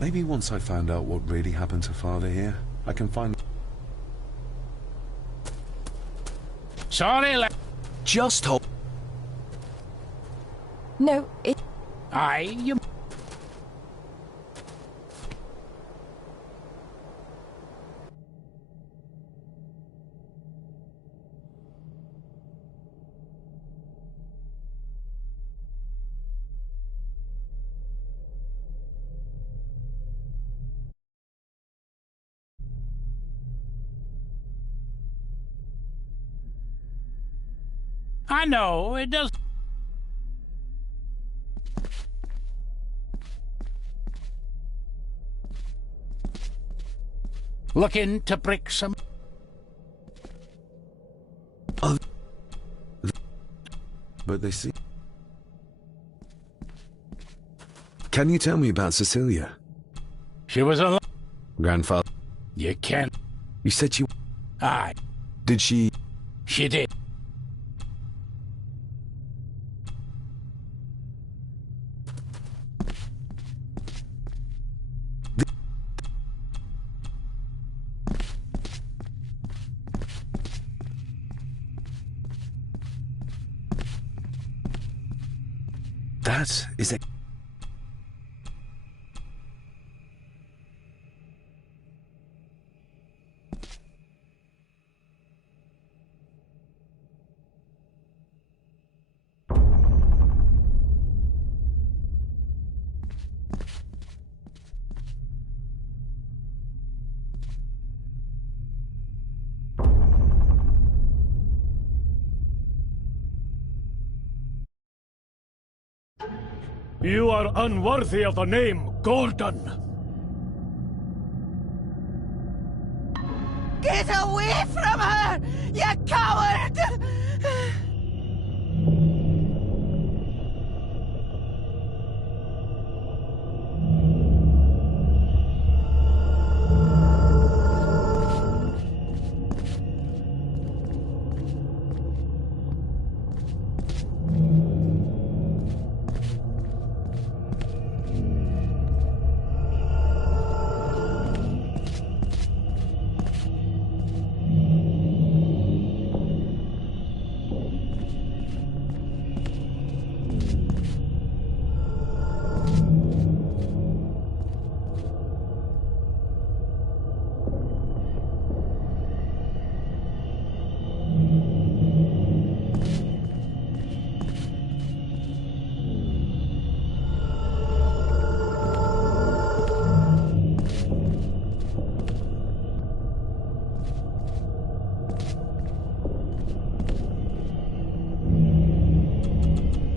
Maybe once I found out what really happened to Father here, I can find... Sorry, Just hold... No, it... Aye, you... I know, it does... Looking to brick some... But they see... Can you tell me about Cecilia? She was a... Grandfather? You can... You said she... Aye, Did she... she did. That is it. You are unworthy of the name Gordon. Get away from her, you coward!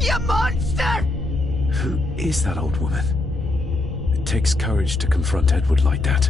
You monster! Who is that old woman? It takes courage to confront Edward like that.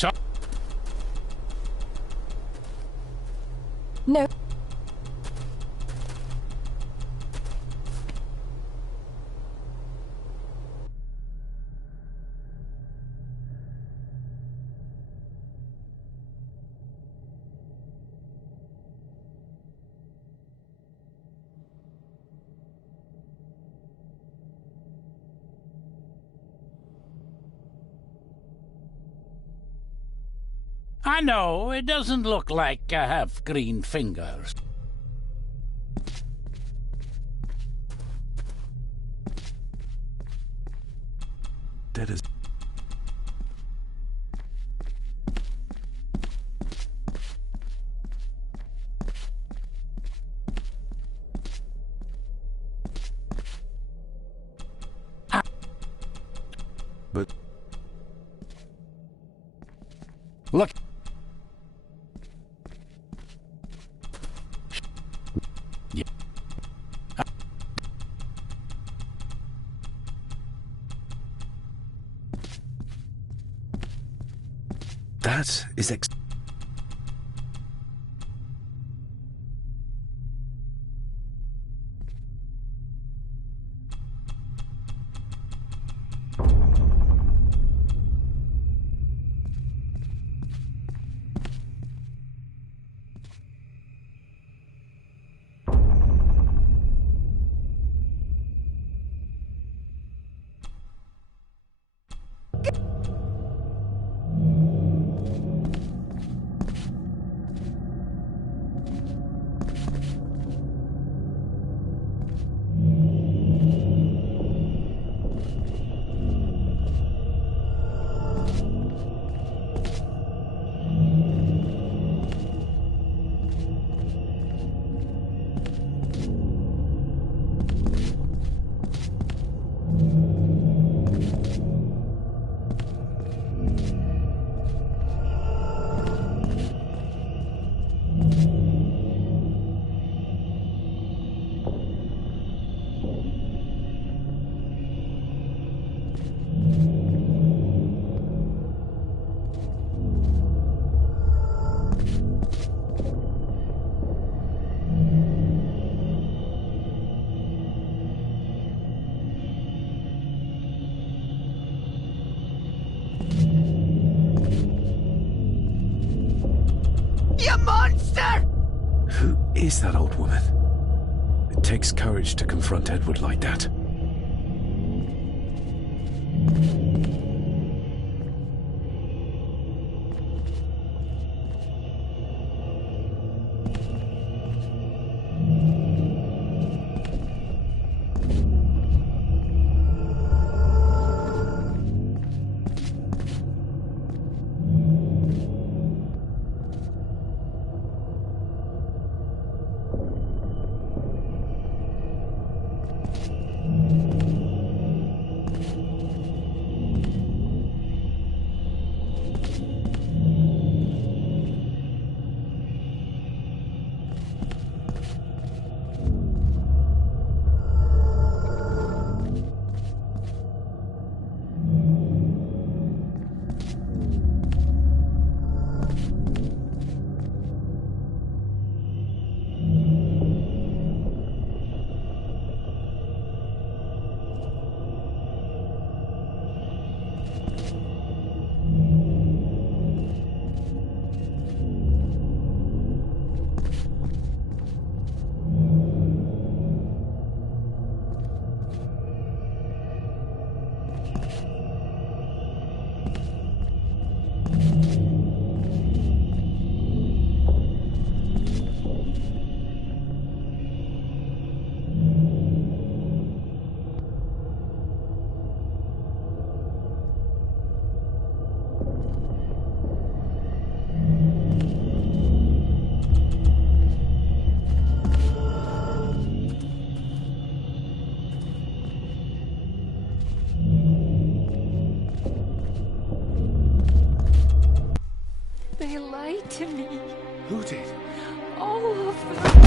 So, No. I know, it doesn't look like I have green fingers. Dead as... But... Look. Yeah. That is You monster! Who is that old woman? It takes courage to confront Edward like that. They lied to me. Who did? All of them.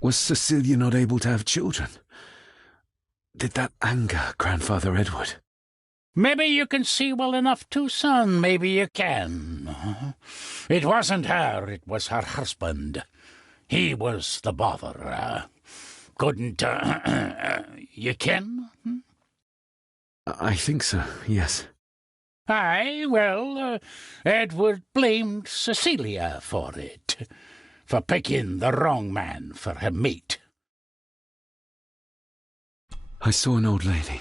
Was Cecilia not able to have children? Did that anger Grandfather Edward? Maybe you can see well enough too, son. Maybe you can. It wasn't her. It was her husband. He was the bother. Couldn't, you ken? I think so, yes. Aye, well, Edward blamed Cecilia for it, for picking the wrong man for her mate. I saw an old lady.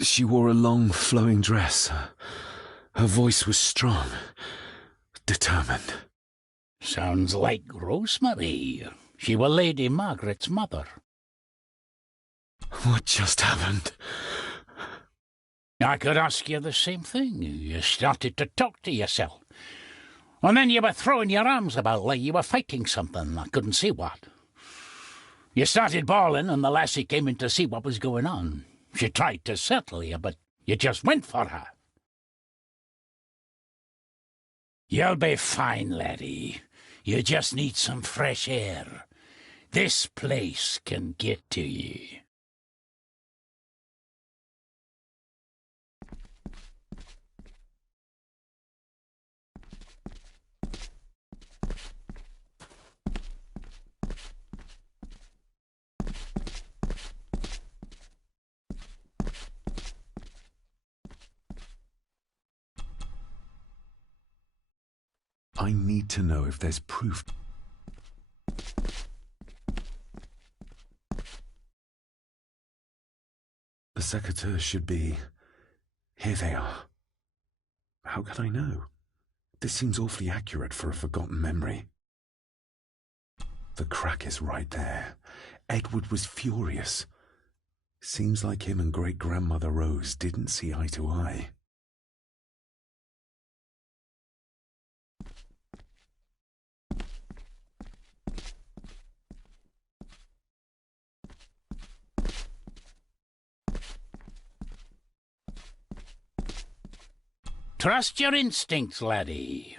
She wore a long, flowing dress. Her voice was strong, determined. Sounds like Rosemary. She was Lady Margaret's mother. What just happened? I could ask you the same thing. You started to talk to yourself. And then you were throwing your arms about like you were fighting something. I couldn't see what. You started bawling and the lassie came in to see what was going on. She tried to settle you, but you just went for her. You'll be fine, laddie. You just need some fresh air. This place can get to you. I need to know if there's proof. The secateurs should be... Here they are. How could I know? This seems awfully accurate for a forgotten memory. The crack is right there. Edward was furious. Seems like him and great-grandmother Rose didn't see eye to eye. Trust your instincts, laddie.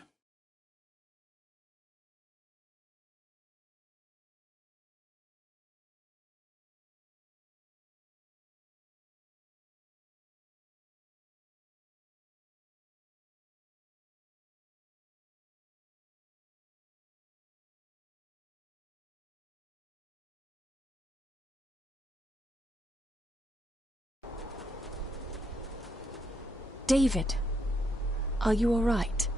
David, are you all right?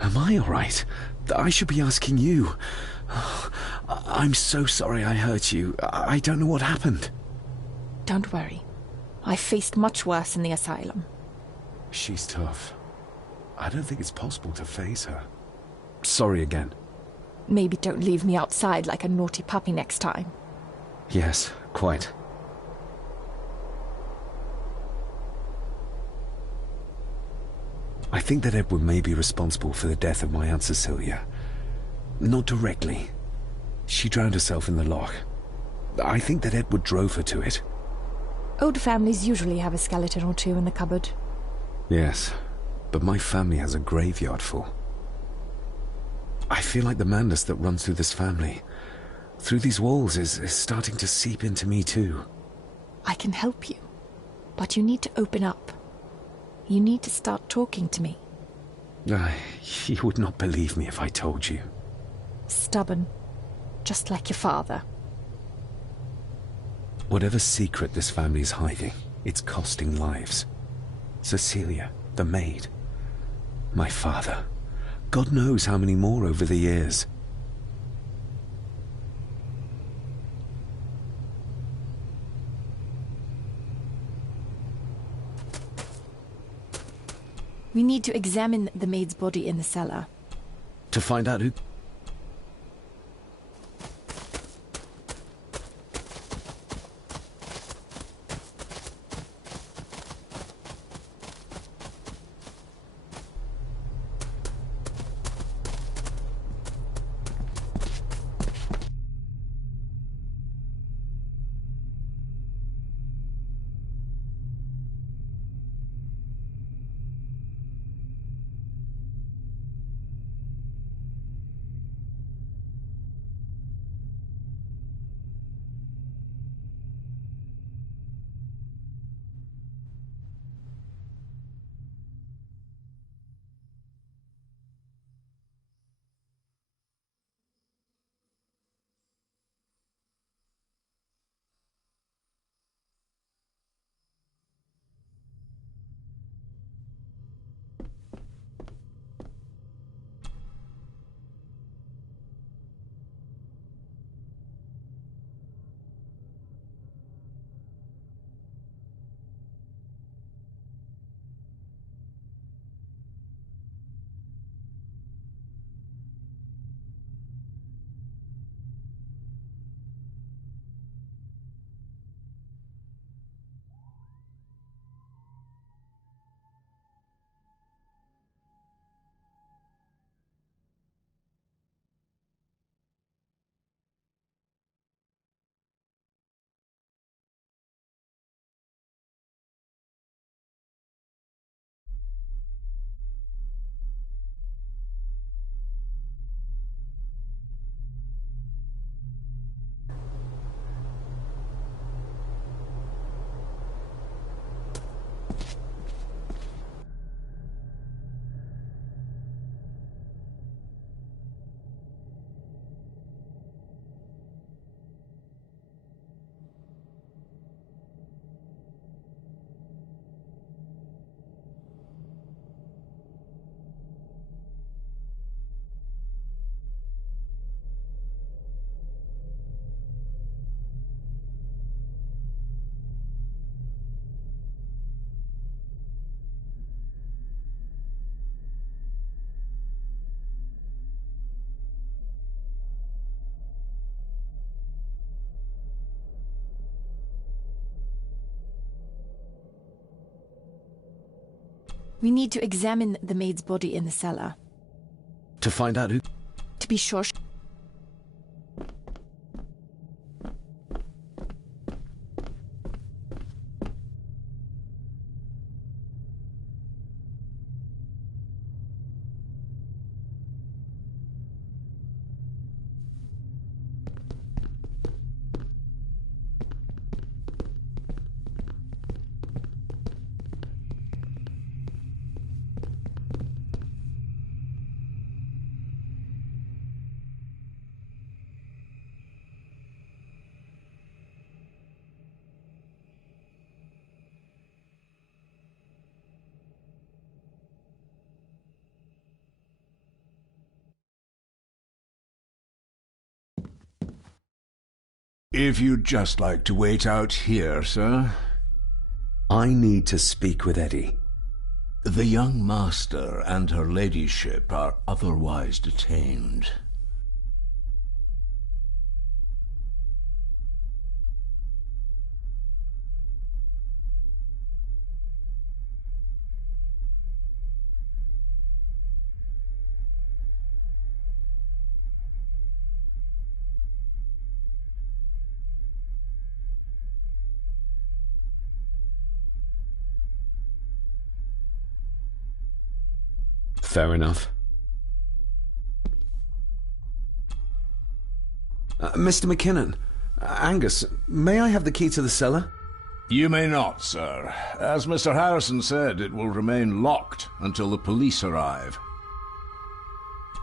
Am I all right? I should be asking you. I'm so sorry I hurt you. I don't know what happened. Don't worry. I faced much worse in the asylum. She's tough. I don't think it's possible to face her. Sorry again. Maybe don't leave me outside like a naughty puppy next time. Yes, quite. I think that Edward may be responsible for the death of my Aunt Cecilia. Not directly. She drowned herself in the loch. I think that Edward drove her to it. Old families usually have a skeleton or two in the cupboard. Yes, but my family has a graveyard full. I feel like the madness that runs through this family, through these walls, is starting to seep into me too. I can help you, but you need to open up. You need to start talking to me. You would not believe me if I told you. Stubborn, just like your father. Whatever secret this family is hiding, it's costing lives. Cecilia, the maid, my father. God knows how many more over the years. We need to examine the maid's body in the cellar. To find out who... We need to examine the maid's body in the cellar. To find out who... To be sure. If you'd just like to wait out here, sir. I need to speak with Eddie. The young master and her ladyship are otherwise detained. Fair enough. Mr. McKinnon, Angus, may I have the key to the cellar? You may not, sir. As Mr. Harrison said, it will remain locked until the police arrive.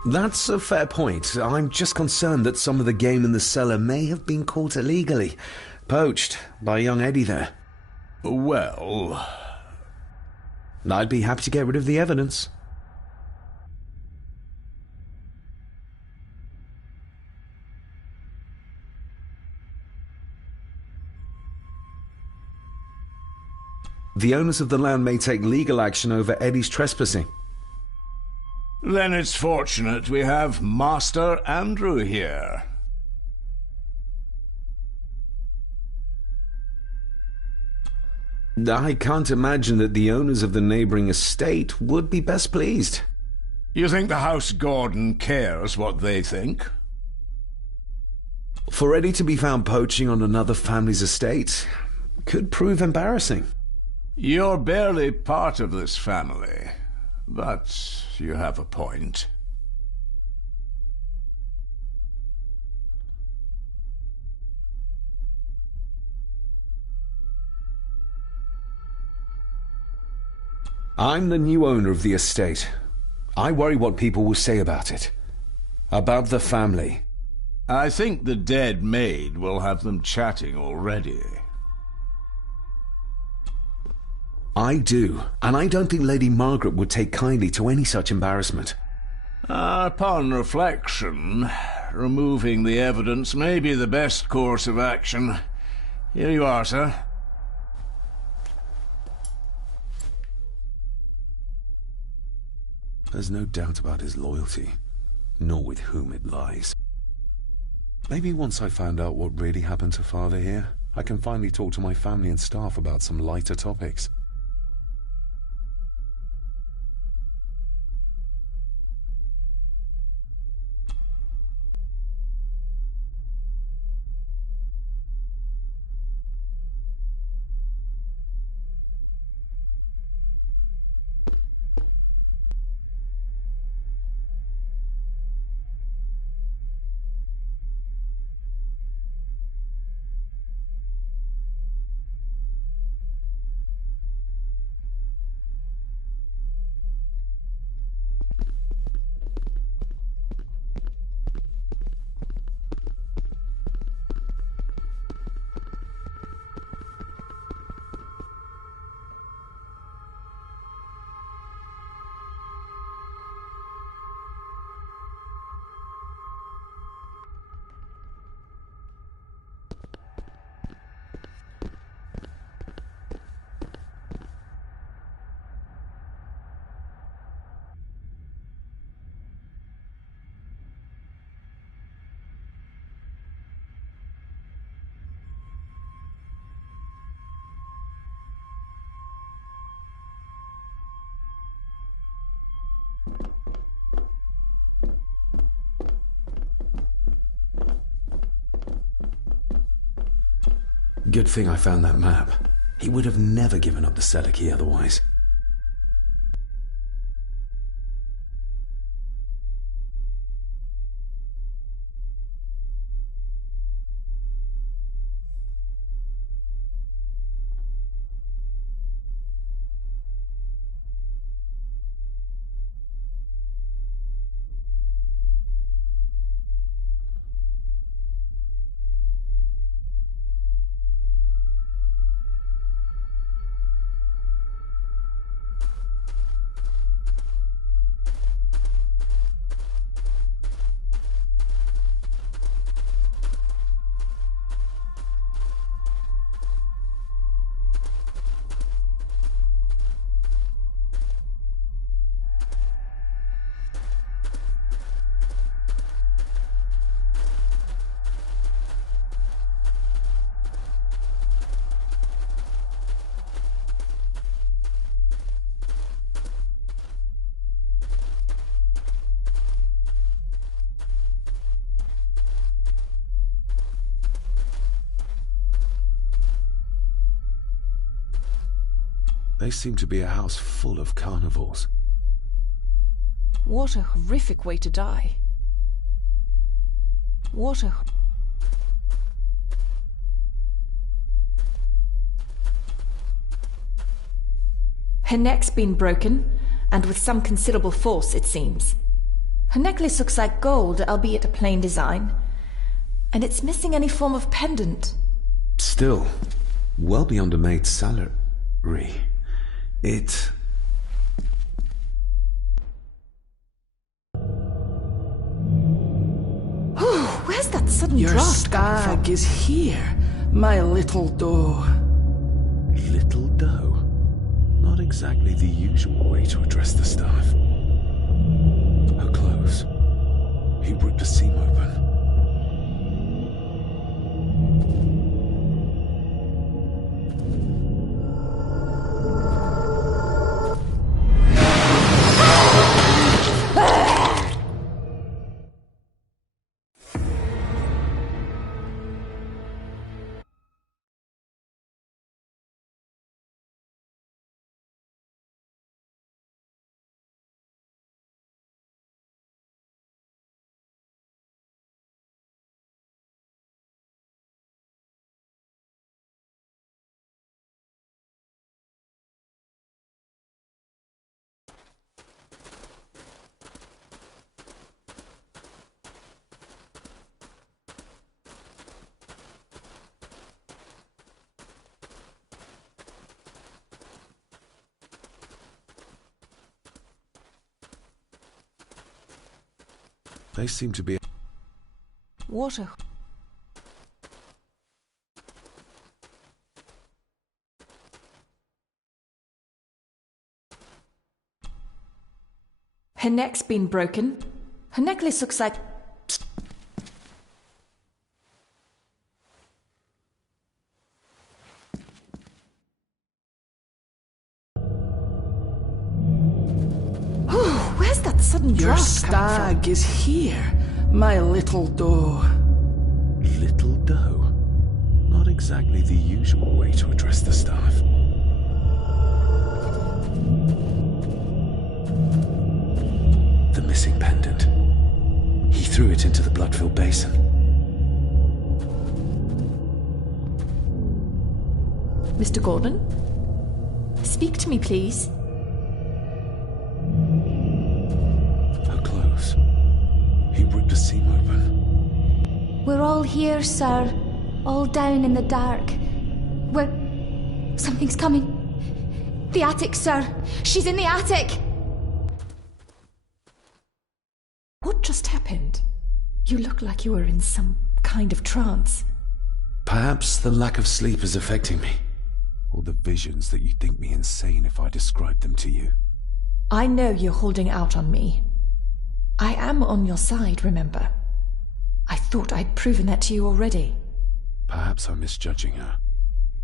That's a fair point. I'm just concerned that some of the game in the cellar may have been caught illegally, poached by young Eddie there. Well... I'd be happy to get rid of the evidence. The owners of the land may take legal action over Eddie's trespassing. Then it's fortunate we have Master Andrew here. I can't imagine that the owners of the neighbouring estate would be best pleased. You think the House Gordon cares what they think? For Eddie to be found poaching on another family's estate could prove embarrassing. You're barely part of this family, but you have a point. I'm the new owner of the estate. I worry what people will say about it. About the family. I think the dead maid will have them chatting already. I do, and I don't think Lady Margaret would take kindly to any such embarrassment. Upon reflection, removing the evidence may be the best course of action. Here you are, sir. There's no doubt about his loyalty, nor with whom it lies. Maybe once I find out what really happened to Father here, I can finally talk to my family and staff about some lighter topics. Good thing I found that map. He would have never given up the cellar key otherwise. They seem to be a house full of carnivores. What a horrific way to die. What a... Her neck's been broken, and with some considerable force, it seems. Her necklace looks like gold, albeit a plain design, and it's missing any form of pendant. Still, well beyond a maid's salary. It... Oh, where's that sudden Your draft coming from? stag is here, my little doe. Little doe? Not exactly the usual way to address the staff. Her clothes. He ripped a seam open. They seem to be... What a... Her neck's been broken. Her necklace looks like... Oh, where's that sudden Your draft coming from? stag is here, my little doe. Little doe? Not exactly the usual way to address the staff. The missing pendant. He threw it into the blood-filled basin. Mr. Gordon? Speak to me, please. Her clothes. He ripped a seam open. We're all here, sir. All down in the dark. We're... Something's coming. The attic, sir. She's in the attic. What just happened? You look like you were in some kind of trance. Perhaps the lack of sleep is affecting me. Or the visions that you'd think me insane if I described them to you. I know you're holding out on me. I am on your side, remember? I thought I'd proven that to you already. Perhaps I'm misjudging her.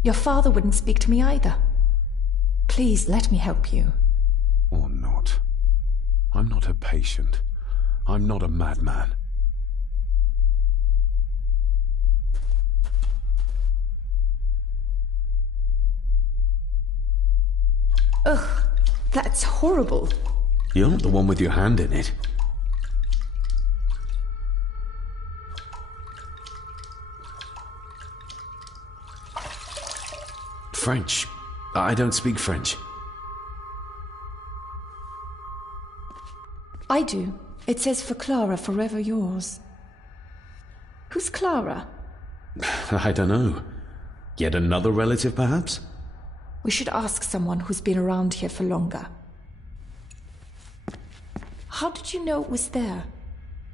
Your father wouldn't speak to me either. Please let me help you. Or not. I'm not her patient. I'm not a madman. That's horrible. You're not the one with your hand in it. French. I don't speak French. I do. It says for Clara, forever yours. Who's Clara? I don't know. Yet another relative, perhaps? We should ask someone who's been around here for longer. How did you know it was there?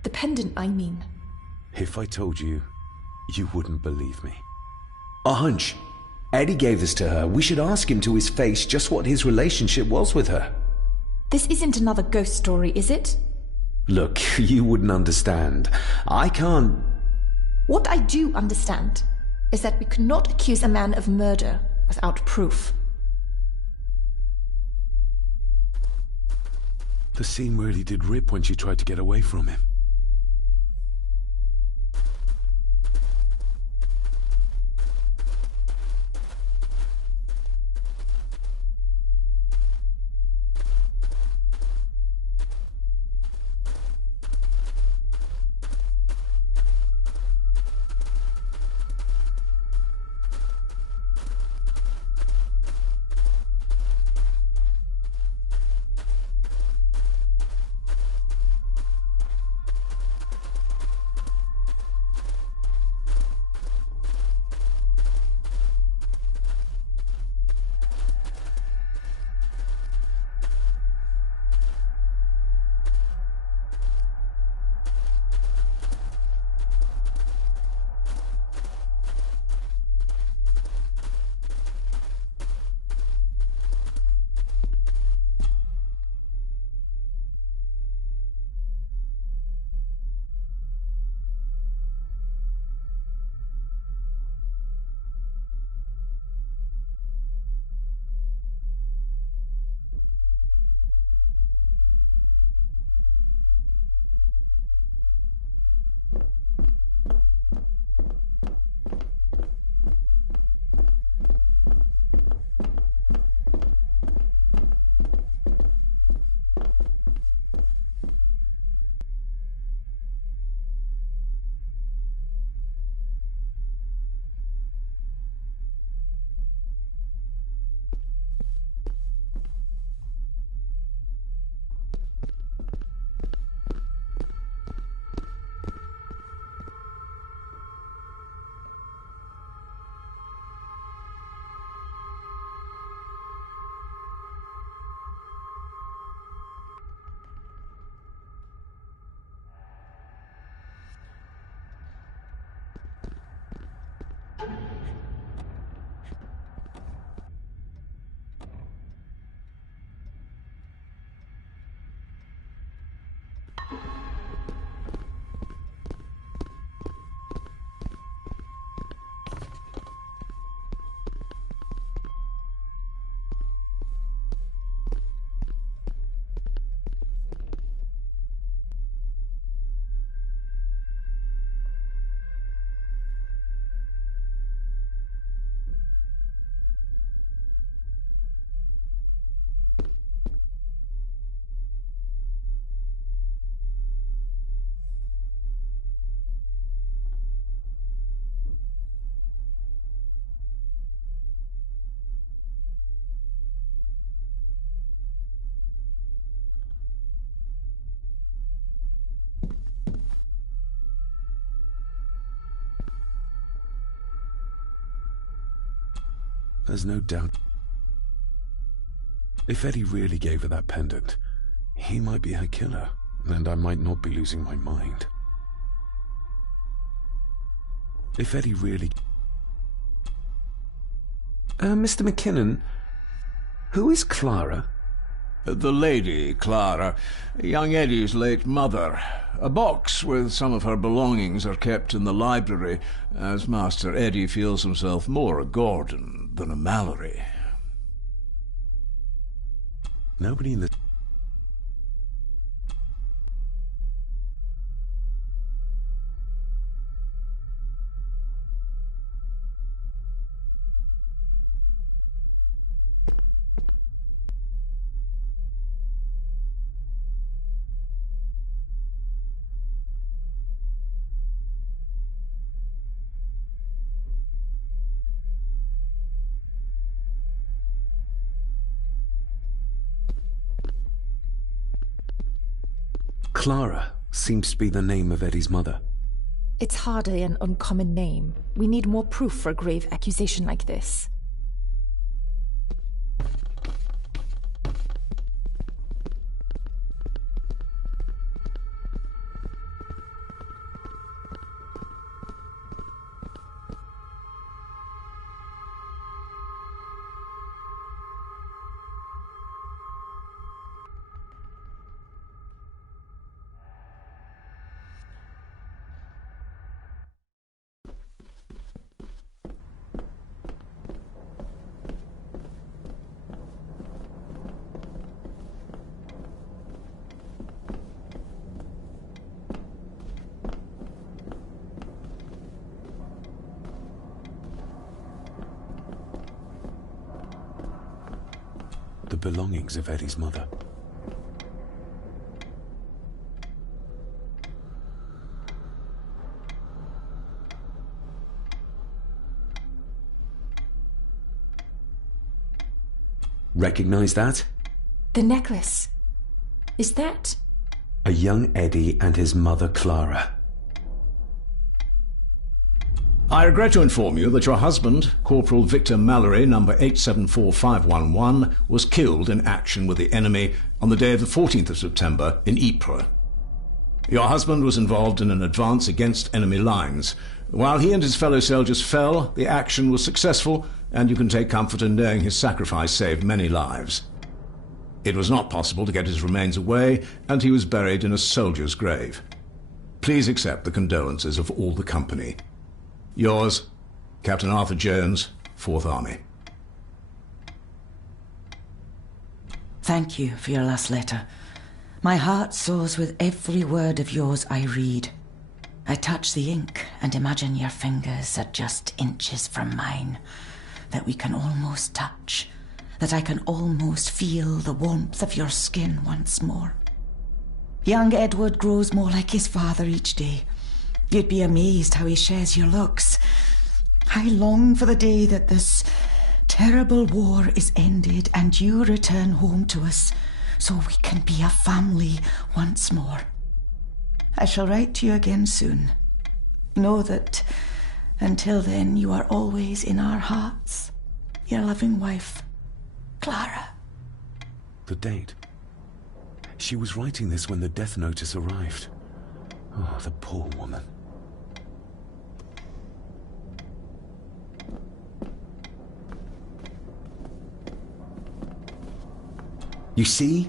The pendant, I mean. If I told you, you wouldn't believe me. A hunch. Eddie gave this to her. We should ask him to his face just what his relationship was with her. This isn't another ghost story, is it? Look, you wouldn't understand. I can't... What I do understand is that we cannot accuse a man of murder without proof. The scene really did rip when she tried to get away from him. There's no doubt. If Eddie really gave her that pendant, he might be her killer, and I might not be losing my mind. If Eddie really... Mr. McKinnon, who is Clara? The lady, Clara, young Eddie's late mother. A box with some of her belongings are kept in the library, as Master Eddie feels himself more a Gordon than a Mallory. Nobody in the... Clara seems to be the name of Eddie's mother. It's hardly an uncommon name. We need more proof for a grave accusation like this. The belongings of Eddie's mother. Recognize that? The necklace. Is that... A young Eddie and his mother Clara. I regret to inform you that your husband, Corporal Victor Mallory, number 874511, was killed in action with the enemy on the day of the 14th of September in Ypres. Your husband was involved in an advance against enemy lines. While he and his fellow soldiers fell, the action was successful, and you can take comfort in knowing his sacrifice saved many lives. It was not possible to get his remains away, and he was buried in a soldier's grave. Please accept the condolences of all the company. Yours, Captain Arthur Jones, 4th Army. Thank you for your last letter. My heart soars with every word of yours I read. I touch the ink and imagine your fingers are just inches from mine, that we can almost touch, that I can almost feel the warmth of your skin once more. Young Edward grows more like his father each day. You'd be amazed how he shares your looks. I long for the day that this terrible war is ended and you return home to us so we can be a family once more. I shall write to you again soon. Know that until then you are always in our hearts. Your loving wife, Clara. The date. She was writing this when the death notice arrived. Oh, the poor woman. You see?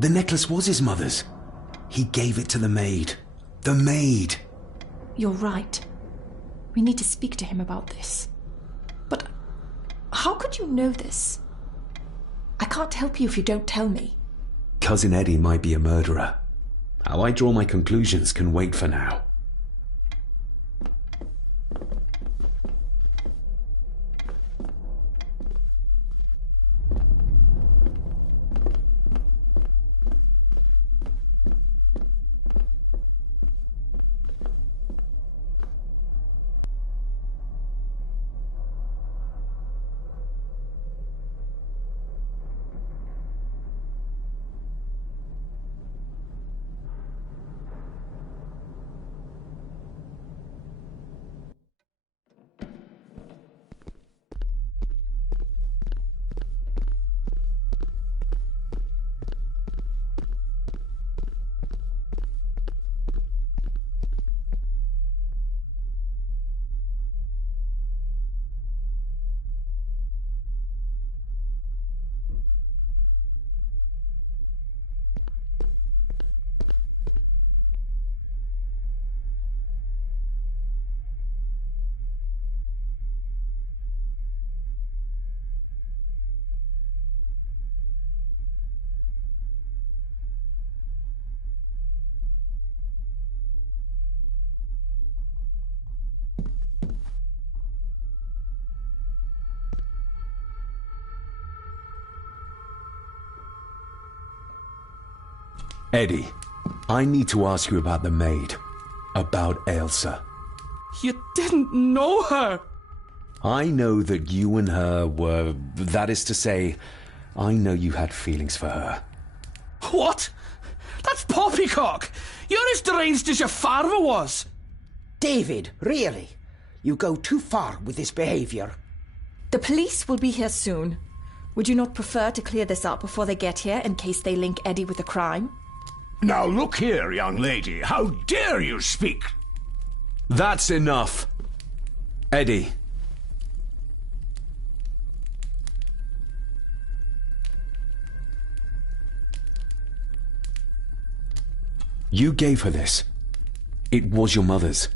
The necklace was his mother's. He gave it to the maid. The maid! You're right. We need to speak to him about this. But how could you know this? I can't help you if you don't tell me. Cousin Eddie might be a murderer. How I draw my conclusions can wait for now. Eddie, I need to ask you about the maid. About Ailsa. You didn't know her! I know that you and her were... That is to say, I know you had feelings for her. What? That's poppycock! You're as deranged as your father was! David, really? You go too far with this behaviour. The police will be here soon. Would you not prefer to clear this up before they get here in case they link Eddie with a crime? Now look here, young lady. How dare you speak? That's enough. Eddie. You gave her this. It was your mother's.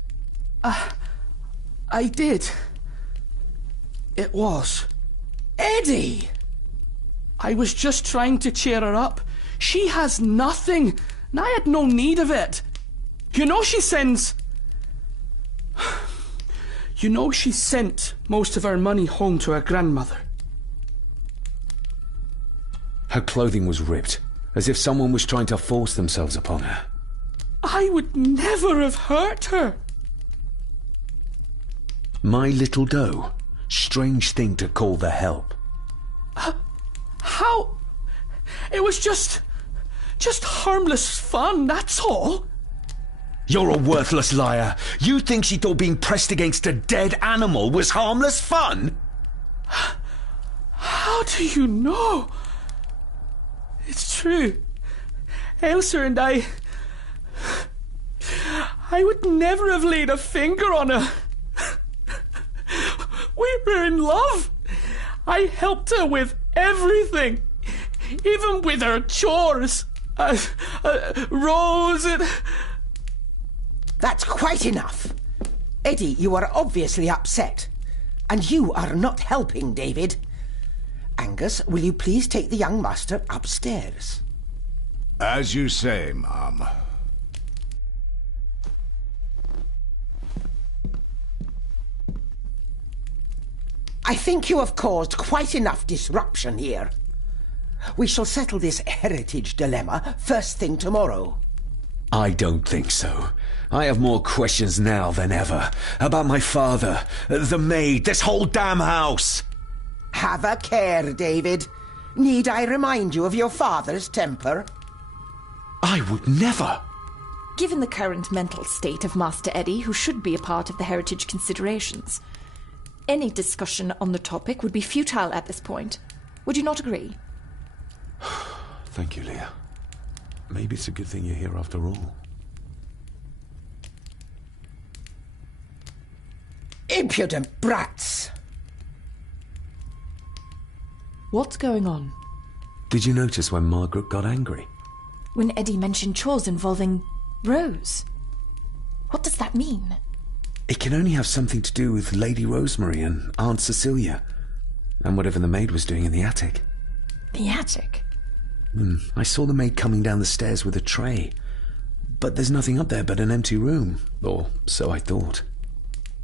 I did. It was. Eddie! I was just trying to cheer her up. She has nothing, and I had no need of it. You know she sends... You know she sent most of her money home to her grandmother. Her clothing was ripped, as if someone was trying to force themselves upon her. I would never have hurt her. My little doe. Strange thing to call the help. How? It was just harmless fun, that's all. You're a worthless liar. You think she thought being pressed against a dead animal was harmless fun? How do you know? It's true. Elsa and I would never have laid a finger on her. We were in love. I helped her with everything, even with her chores. Rose and... That's quite enough. Eddie, you are obviously upset. And you are not helping, David. Angus, will you please take the young master upstairs? As you say, Mum. I think you have caused quite enough disruption here. We shall settle this heritage dilemma first thing tomorrow. I don't think so. I have more questions now than ever. About my father, the maid, this whole damn house. Have a care, David. Need I remind you of your father's temper? I would never. Given the current mental state of Master Eddie, who should be a part of the heritage considerations, any discussion on the topic would be futile at this point. Would you not agree? Thank you, Leah. Maybe it's a good thing you're here after all. Impudent brats! What's going on? Did you notice when Margaret got angry? When Eddie mentioned chores involving Rose. What does that mean? It can only have something to do with Lady Rosemary and Aunt Cecilia, and whatever the maid was doing in the attic. The attic? I saw the maid coming down the stairs with a tray, but there's nothing up there but an empty room, or so I thought.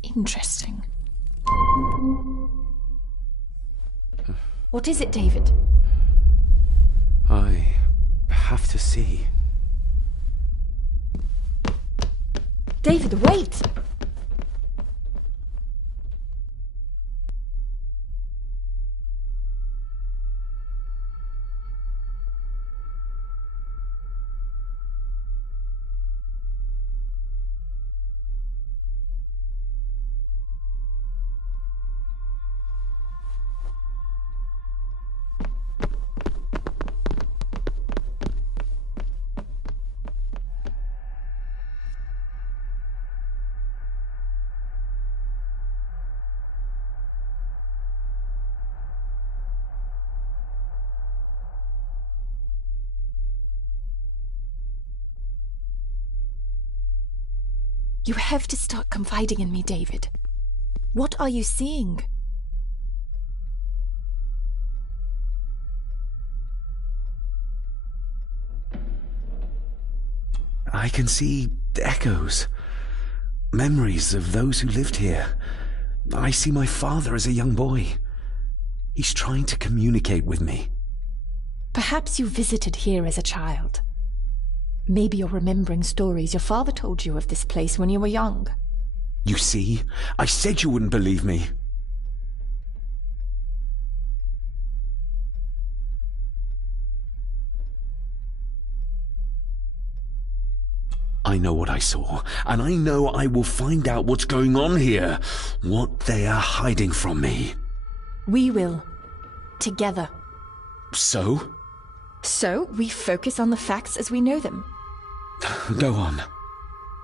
Interesting. What is it, David? I have to see. David, wait! You have to start confiding in me, David. What are you seeing? I can see echoes, memories of those who lived here. I see my father as a young boy. He's trying to communicate with me. Perhaps you visited here as a child. Maybe you're remembering stories your father told you of this place when you were young. You see? I said you wouldn't believe me. I know what I saw, and I know I will find out what's going on here. What they are hiding from me. We will. Together. So? So, we focus on the facts as we know them. Go on.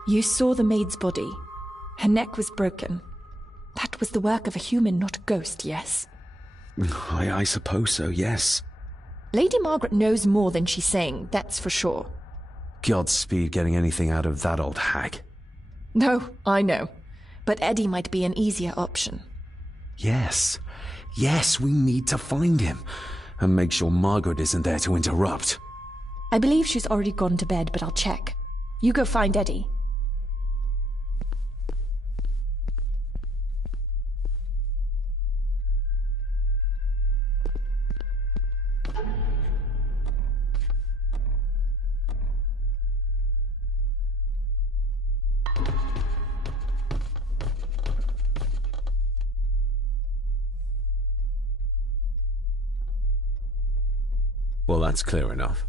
You saw the maid's body. Her neck was broken. That was the work of a human, not a ghost, yes? I suppose so, yes. Lady Margaret knows more than she's saying, that's for sure. Godspeed getting anything out of that old hag. No, I know. But Eddie might be an easier option. Yes. Yes, we need to find him. And make sure Margaret isn't there to interrupt. I believe she's already gone to bed, but I'll check. You go find Eddie. Well, that's clear enough.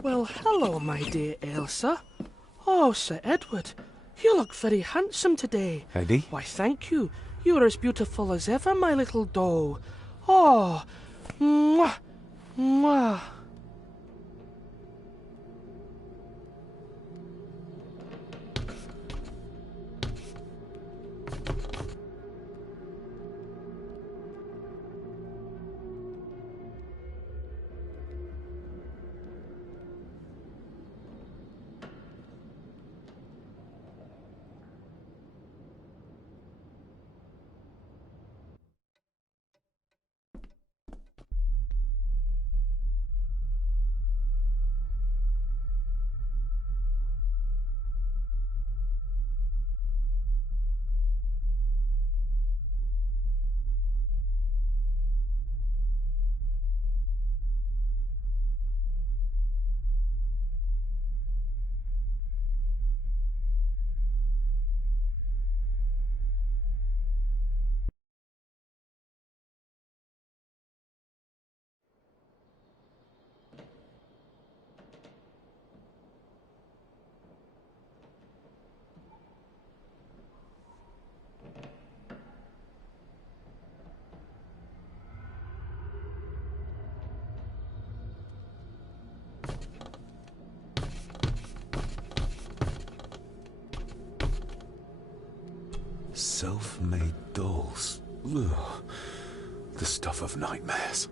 Well, hello, my dear Elsa. Oh, Sir Edward, you look very handsome today. Eddie? Why, thank you. You're as beautiful as ever, my little doll. Oh, mwah, mwah. Self-made dolls. Ugh. The stuff of nightmares.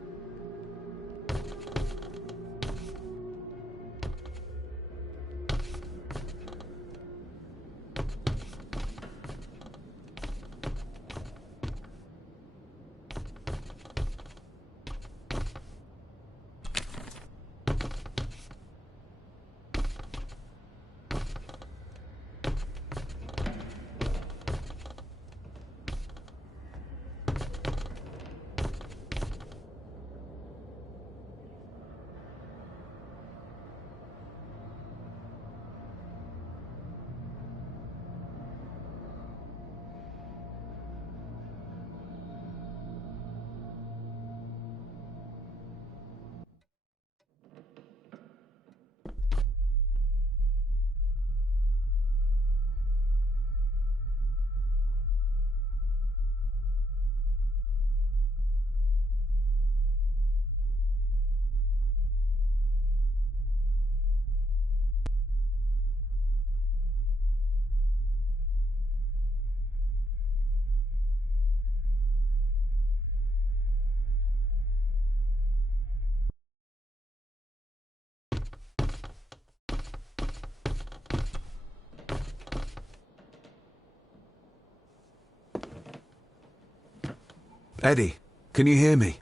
Eddie, can you hear me?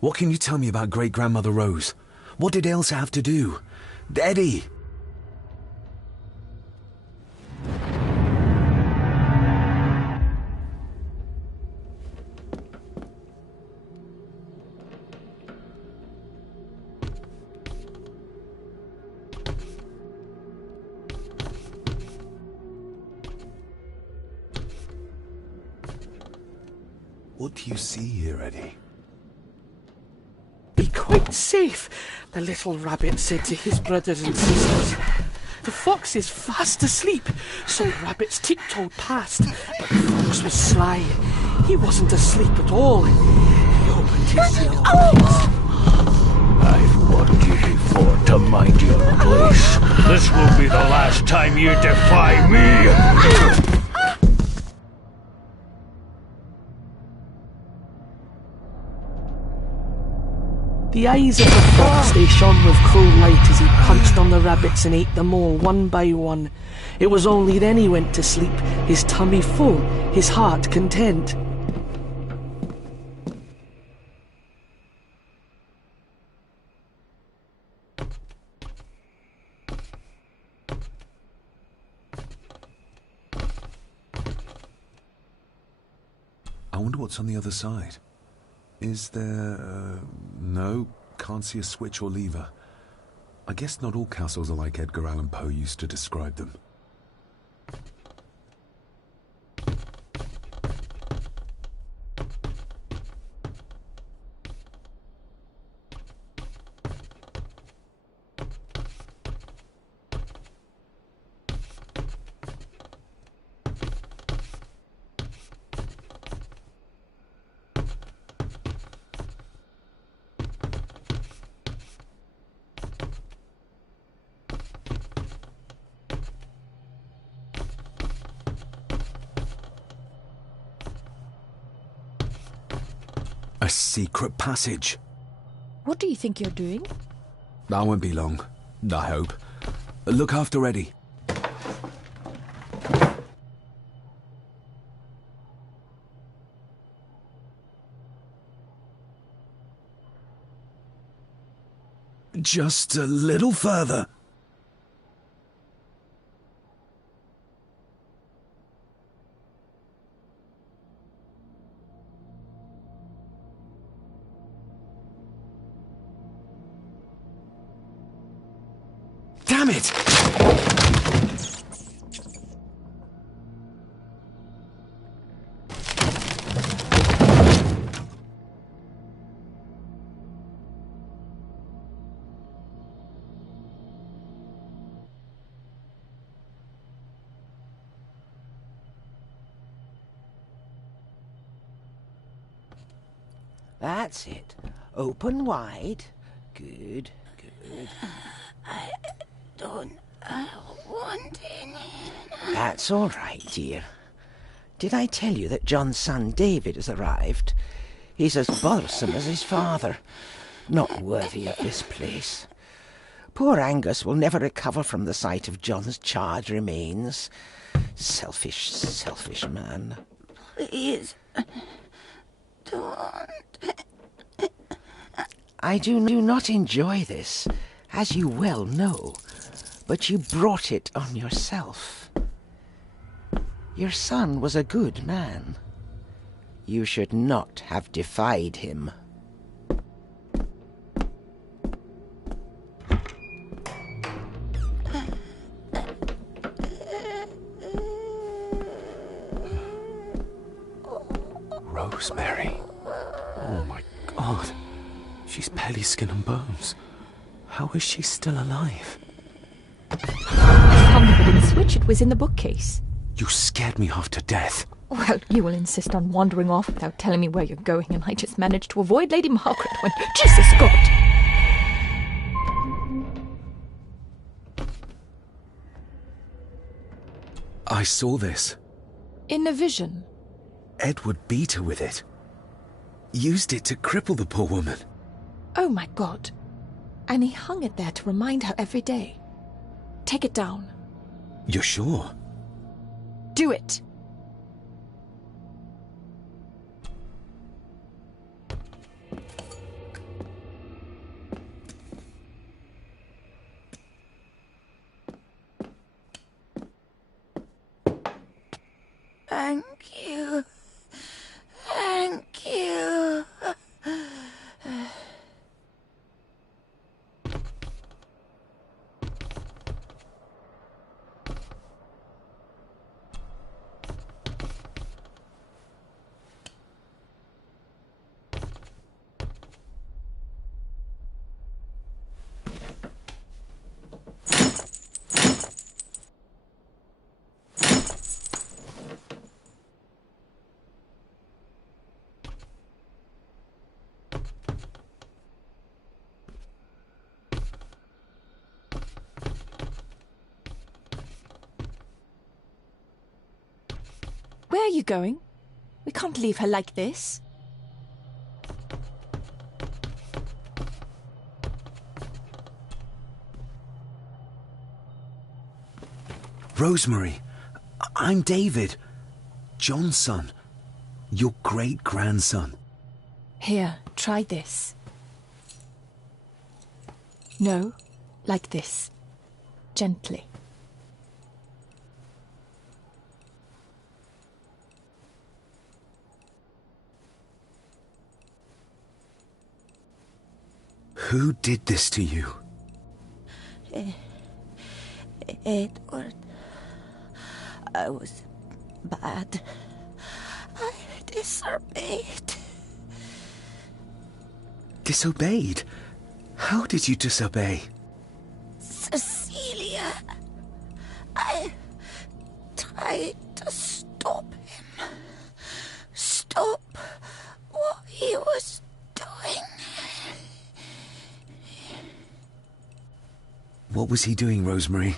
What can you tell me about Great-Grandmother Rose? What did Ailsa have to do? Eddie! What do you see here, Eddie? Be quite safe, the little rabbit said to his brothers and sisters. The fox is fast asleep, so the rabbits tiptoed past, but the fox was sly. He wasn't asleep at all. He opened his yellow eyes. I've warned you before to mind your place. This will be the last time you defy me! The eyes of the fox, they shone with cruel light as he punched on the rabbits and ate them all one by one. It was only then he went to sleep, his tummy full, his heart content. I wonder what's on the other side. Is there... no, can't see a switch or lever. I guess not all castles are like Edgar Allan Poe used to describe them. A secret passage. What do you think you're doing? That won't be long, I hope. Look after Eddie. Just a little further. Damn it! That's it. Open wide. Good, good. I don't want any. That's all right, dear. Did I tell you that John's son David has arrived? He's as bothersome as his father. Not worthy of this place. Poor Angus will never recover from the sight of John's charred remains. Selfish, selfish man. Please, don't. I do not enjoy this, as you well know, but you brought it on yourself. Your son was a good man. You should not have defied him. Rosemary. Oh my God. She's barely skin and bones. How is she still alive? I found the hidden switch. It was in the bookcase. You scared me half to death. Well, you will insist on wandering off without telling me where you're going, and I just managed to avoid Lady Margaret when... Jesus God! I saw this. In a vision? Edward beat her with it. Used it to cripple the poor woman. Oh my God. And he hung it there to remind her every day. Take it down. You're sure? Do it. Where are you going? We can't leave her like this. Rosemary, I'm David. John's son. Your great-grandson. Here, try this. No, like this. Gently. Who did this to you? Edward. I was bad. I disobeyed. Disobeyed? How did you disobey? Cecilia. I tried to stop him. Stop what he was doing. What was he doing, Rosemary?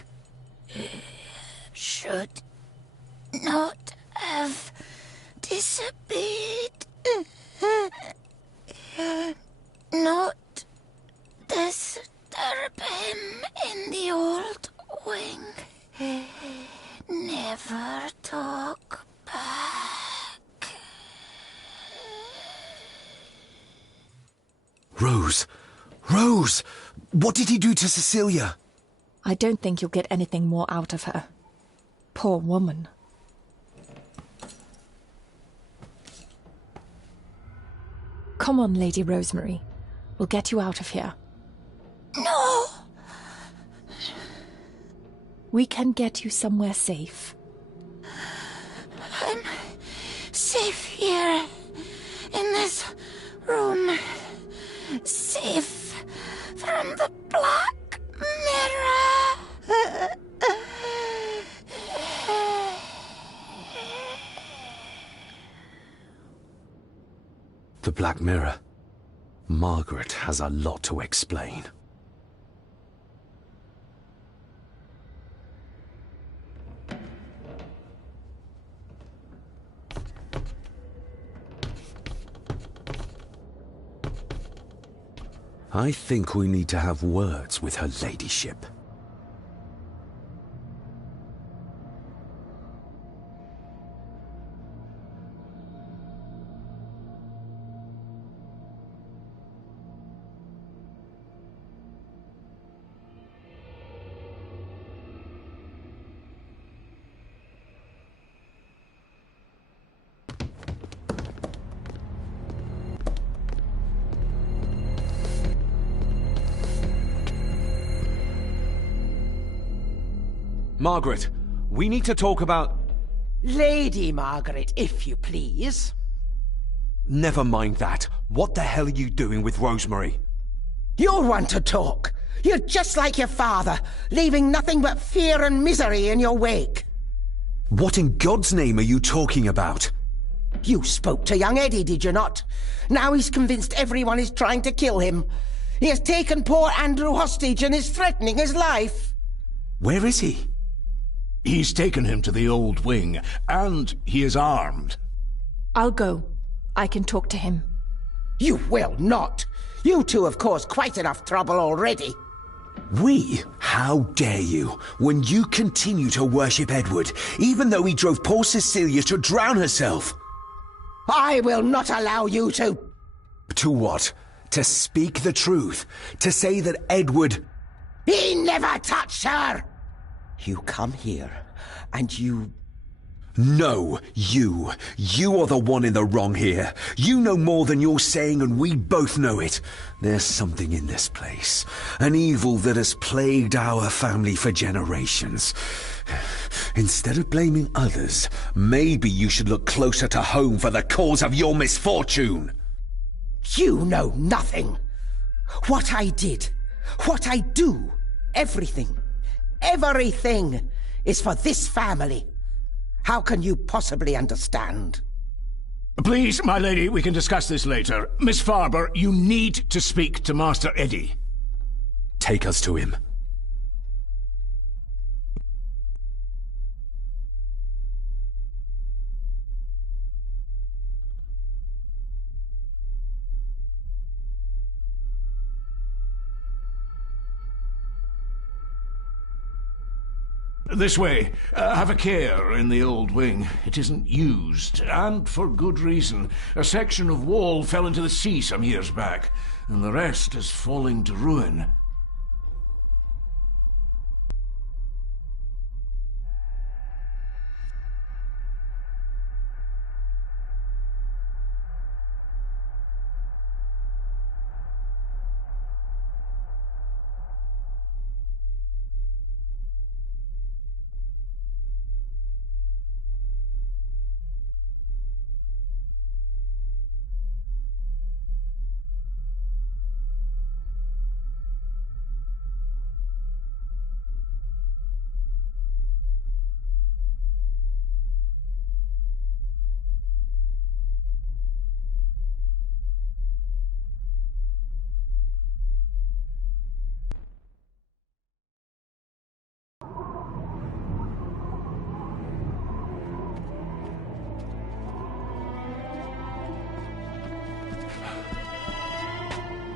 Should not have disobeyed. Not disturb him in the old wing. Never talk back. Rose! Rose! What did he do to Cecilia? I don't think you'll get anything more out of her. Poor woman. Come on, Lady Rosemary. We'll get you out of here. No! We can get you somewhere safe. I'm safe here, in this room. Safe from the Black Mirror. The Black Mirror. Margaret has a lot to explain. I think we need to have words with her ladyship. Margaret, we need to talk about... Lady Margaret, if you please. Never mind that. What the hell are you doing with Rosemary? You're one to talk. You're just like your father, leaving nothing but fear and misery in your wake. What in God's name are you talking about? You spoke to young Eddie, did you not? Now he's convinced everyone is trying to kill him. He has taken poor Andrew hostage and is threatening his life. Where is he? He's taken him to the old wing, and he is armed. I'll go. I can talk to him. You will not. You two have caused quite enough trouble already. We? How dare you, when you continue to worship Edward, even though he drove poor Cecilia to drown herself? I will not allow you to... To what? To speak the truth? To say that Edward... He never touched her! You come here, and you... No, you. You are the one in the wrong here. You know more than you're saying, and we both know it. There's something in this place. An evil that has plagued our family for generations. Instead of blaming others, maybe you should look closer to home for the cause of your misfortune. You know nothing. What I did, what I do, everything is for this family. How can you possibly understand? Please, my lady, we can discuss this later. Miss Farber, you need to speak to Master Eddie. Take us to him. This way. Have a care in the old wing. It isn't used, and for good reason. A section of wall fell into the sea some years back, and the rest is falling to ruin.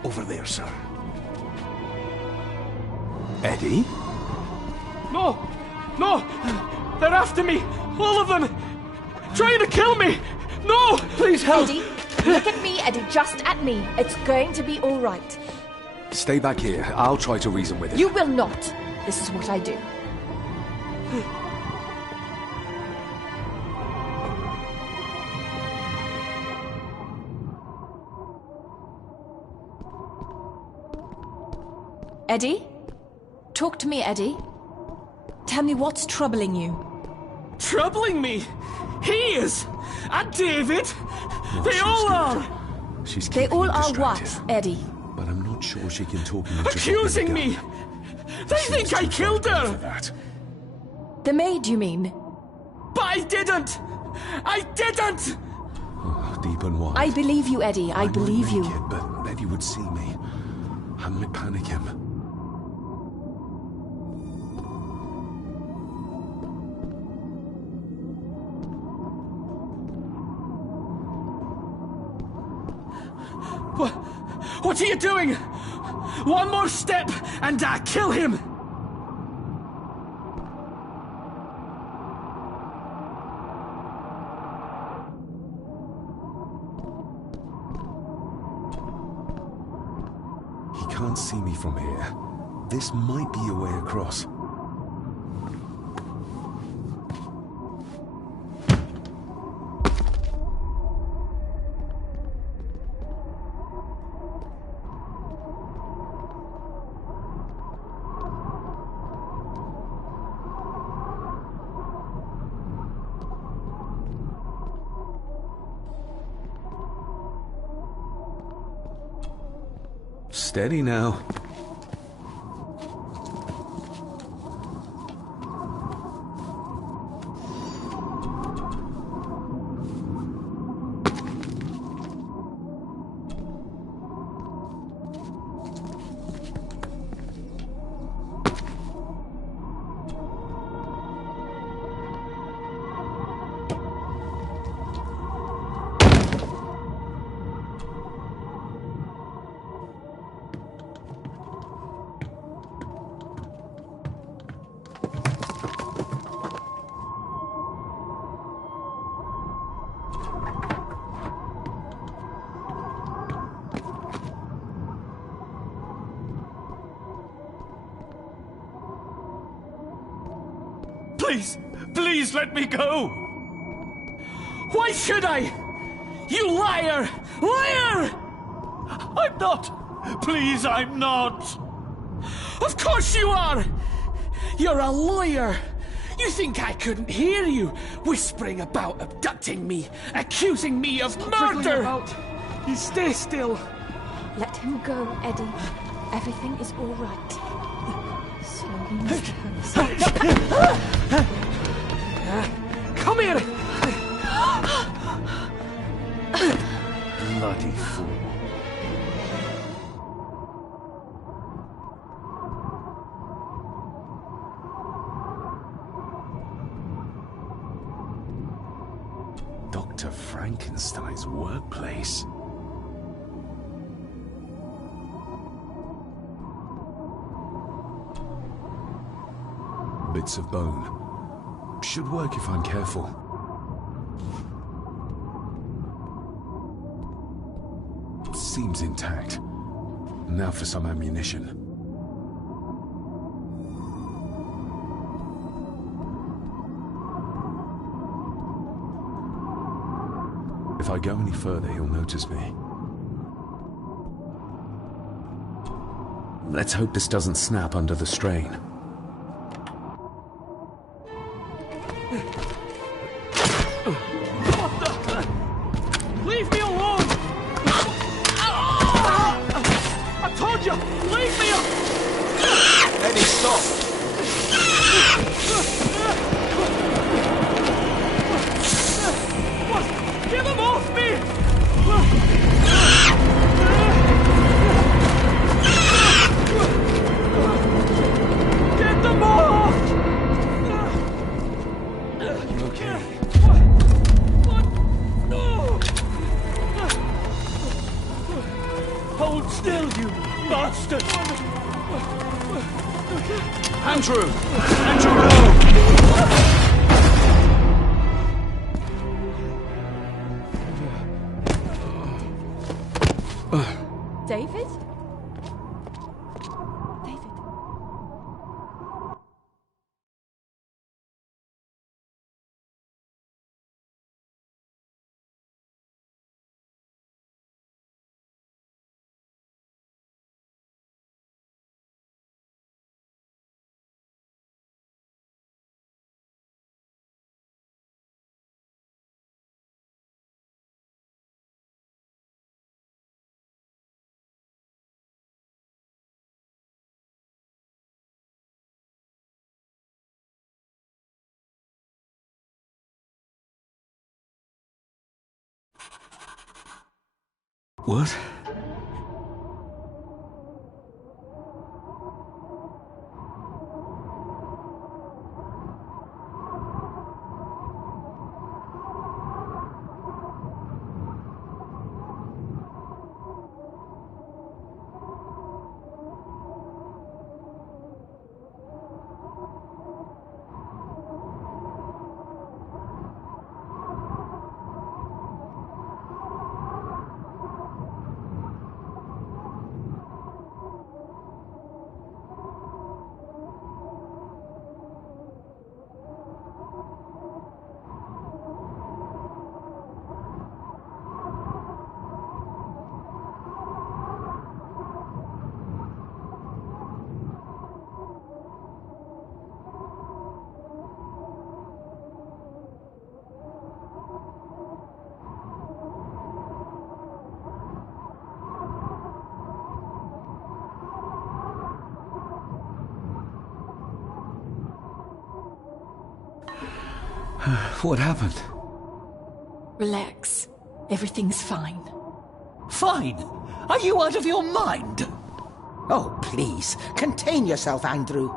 Over there, sir. Eddie? No! No! They're after me! All of them! Trying to kill me! No! Please help! Eddie, look at me, Eddie, just at me. It's going to be all right. Stay back here. I'll try to reason with it. You will not. This is what I do. Eddie? Talk to me, Eddie. Tell me what's troubling you. Troubling me? He is! And David! No, They all good. are! She's They keeping all you are distracted. what, Eddie? But I'm not sure she can talk you into Accusing dropping the me! gun. They Seems think I too killed far her! for that. The maid, you mean? But I didn't! I didn't! Oh, deep and wide. I believe you, Eddie. I believe might you. make it, but Eddie would see me. I might panic him. What are you doing? One more step and I kill him! He can't see me from here. This might be a way across. Steady now. Please, please let me go! Why should I? You liar! Liar! I'm not! Please, I'm not! Of course you are! You're a lawyer! You think I couldn't hear you whispering about abducting me, accusing me of murder! You stay still! Let him go, Eddie. Everything is all right. Slowly, Mr. Holmes. Come here! Bloody fool. Dr. Frankenstein's workplace. bits of bone. Should work if I'm careful. Seems intact. Now for some ammunition. If I go any further, he'll notice me. Let's hope this doesn't snap under the strain. Leave me alone! I told you, leave me alone! Eddie, stop! Get them off me! Get them off! You okay? What? No! Hold still, you bastard! Andrew! Andrew, no! David? David? What? What happened? Relax. Everything's fine. Fine? Are you out of your mind? Oh, please, contain yourself, Andrew.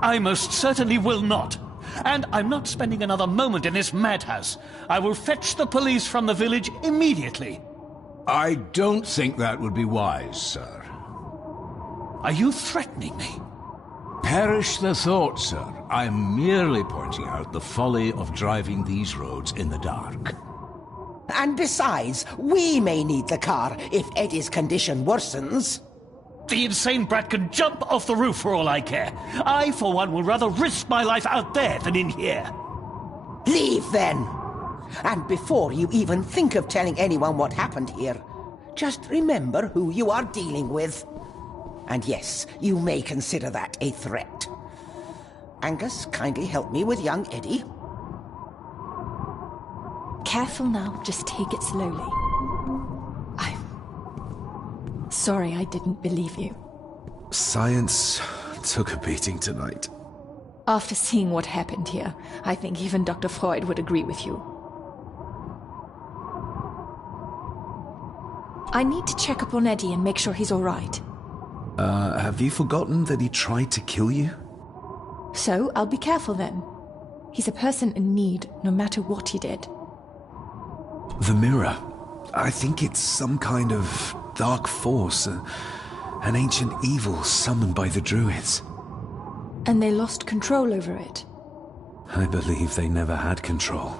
I most certainly will not. And I'm not spending another moment in this madhouse. I will fetch the police from the village immediately. I don't think that would be wise, sir. Are you threatening me? Perish the thought, sir. I'm merely pointing out the folly of driving these roads in the dark. And besides, we may need the car if Eddie's condition worsens. The insane brat can jump off the roof for all I care. I, for one, will rather risk my life out there than in here. Leave, then! And before you even think of telling anyone what happened here, just remember who you are dealing with. And yes, you may consider that a threat. Angus, kindly help me with young Eddie. Careful now, just take it slowly. I'm sorry I didn't believe you. Science took a beating tonight. After seeing what happened here, I think even Dr. Freud would agree with you. I need to check up on Eddie and make sure he's all right. Have you forgotten that he tried to kill you? So, I'll be careful then. He's a person in need, no matter what he did. The mirror. I think it's some kind of dark force, an ancient evil summoned by the druids. And they lost control over it. I believe they never had control.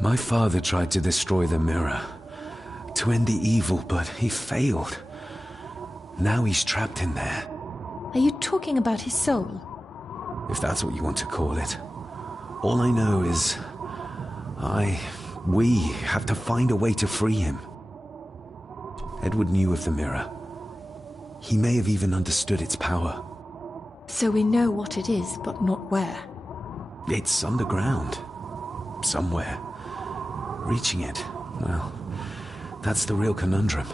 My father tried to destroy the mirror, to end the evil, but he failed. Now he's trapped in there. Are you talking about his soul? If that's what you want to call it. All I know is... we have to find a way to free him. Edward knew of the mirror. He may have even understood its power. So we know what it is, but not where. It's underground. Somewhere. Reaching it, well, that's the real conundrum.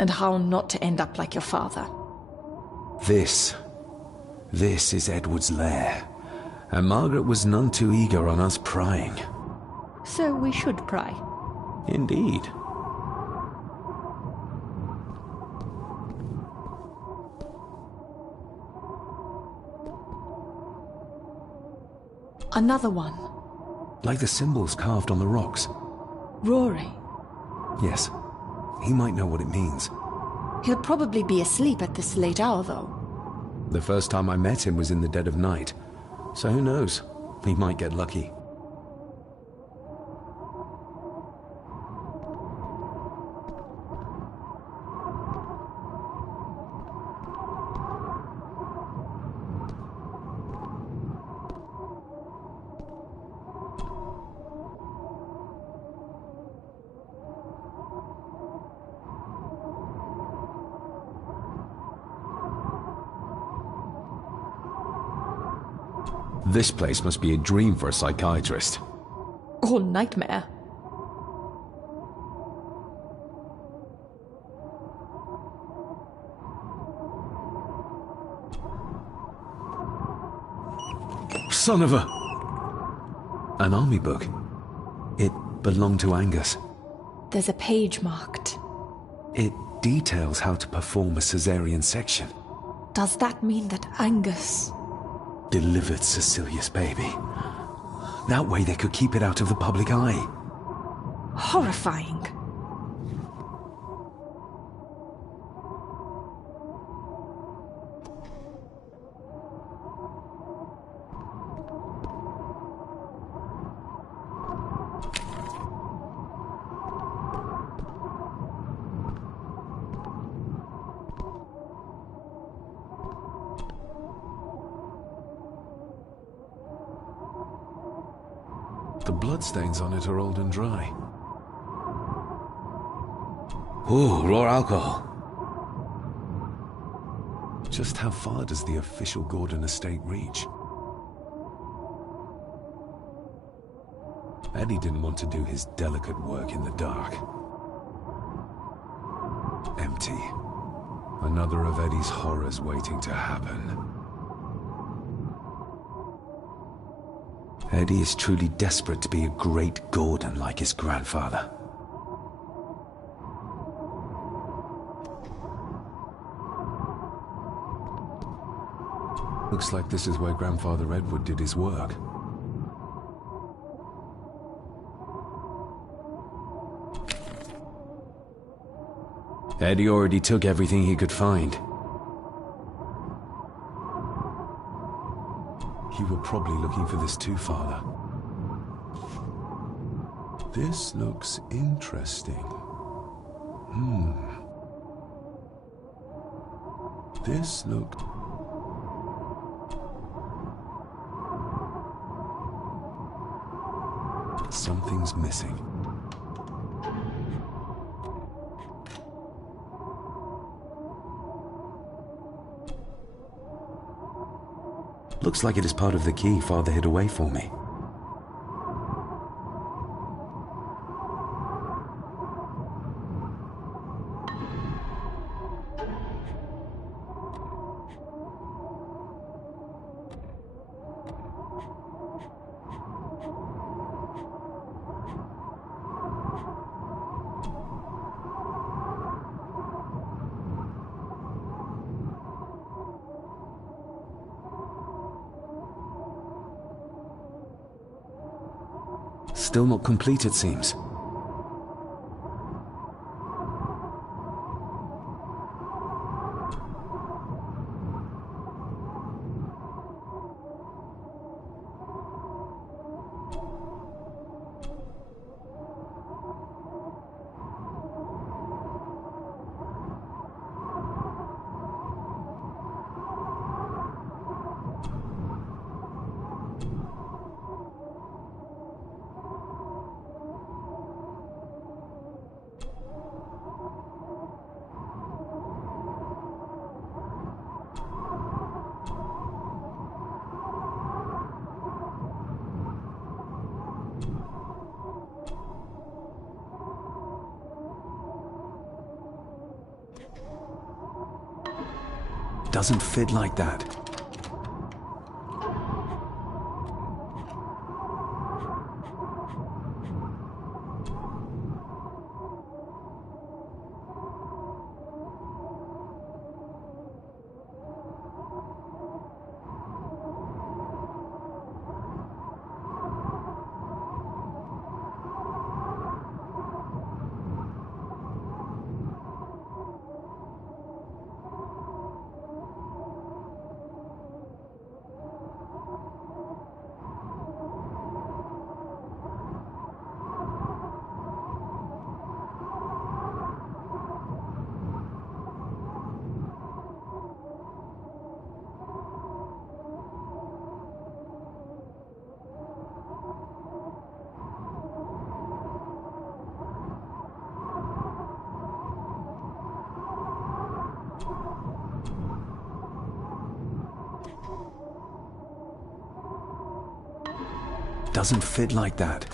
And how not to end up like your father. This is Edward's lair. And Margaret was none too eager on us prying. So we should pry. Indeed. Another one. Like the symbols carved on the rocks. Rory. Yes. He might know what it means. He'll probably be asleep at this late hour, though. The first time I met him was in the dead of night. So who knows? He might get lucky. This place must be a dream for a psychiatrist. Or nightmare. Son of a... An army book. It belonged to Angus. There's a page marked. It details how to perform a caesarean section. Does that mean that Angus... delivered Cecilia's baby? That way they could keep it out of the public eye. Horrifying. The bloodstains on it are old and dry. Ooh, raw alcohol. Just how far does the official Gordon estate reach? Eddie didn't want to do his delicate work in the dark. Empty. Another of Eddie's horrors waiting to happen. Eddie is truly desperate to be a great Gordon like his grandfather. Looks like this is where Grandfather Edward did his work. Eddie already took everything he could find. You were probably looking for this too, Father. This looks interesting. This look... Something's missing. Looks like it is part of the key Father hid away for me. Still not complete, it seems. Doesn't fit like that. Doesn't fit like that.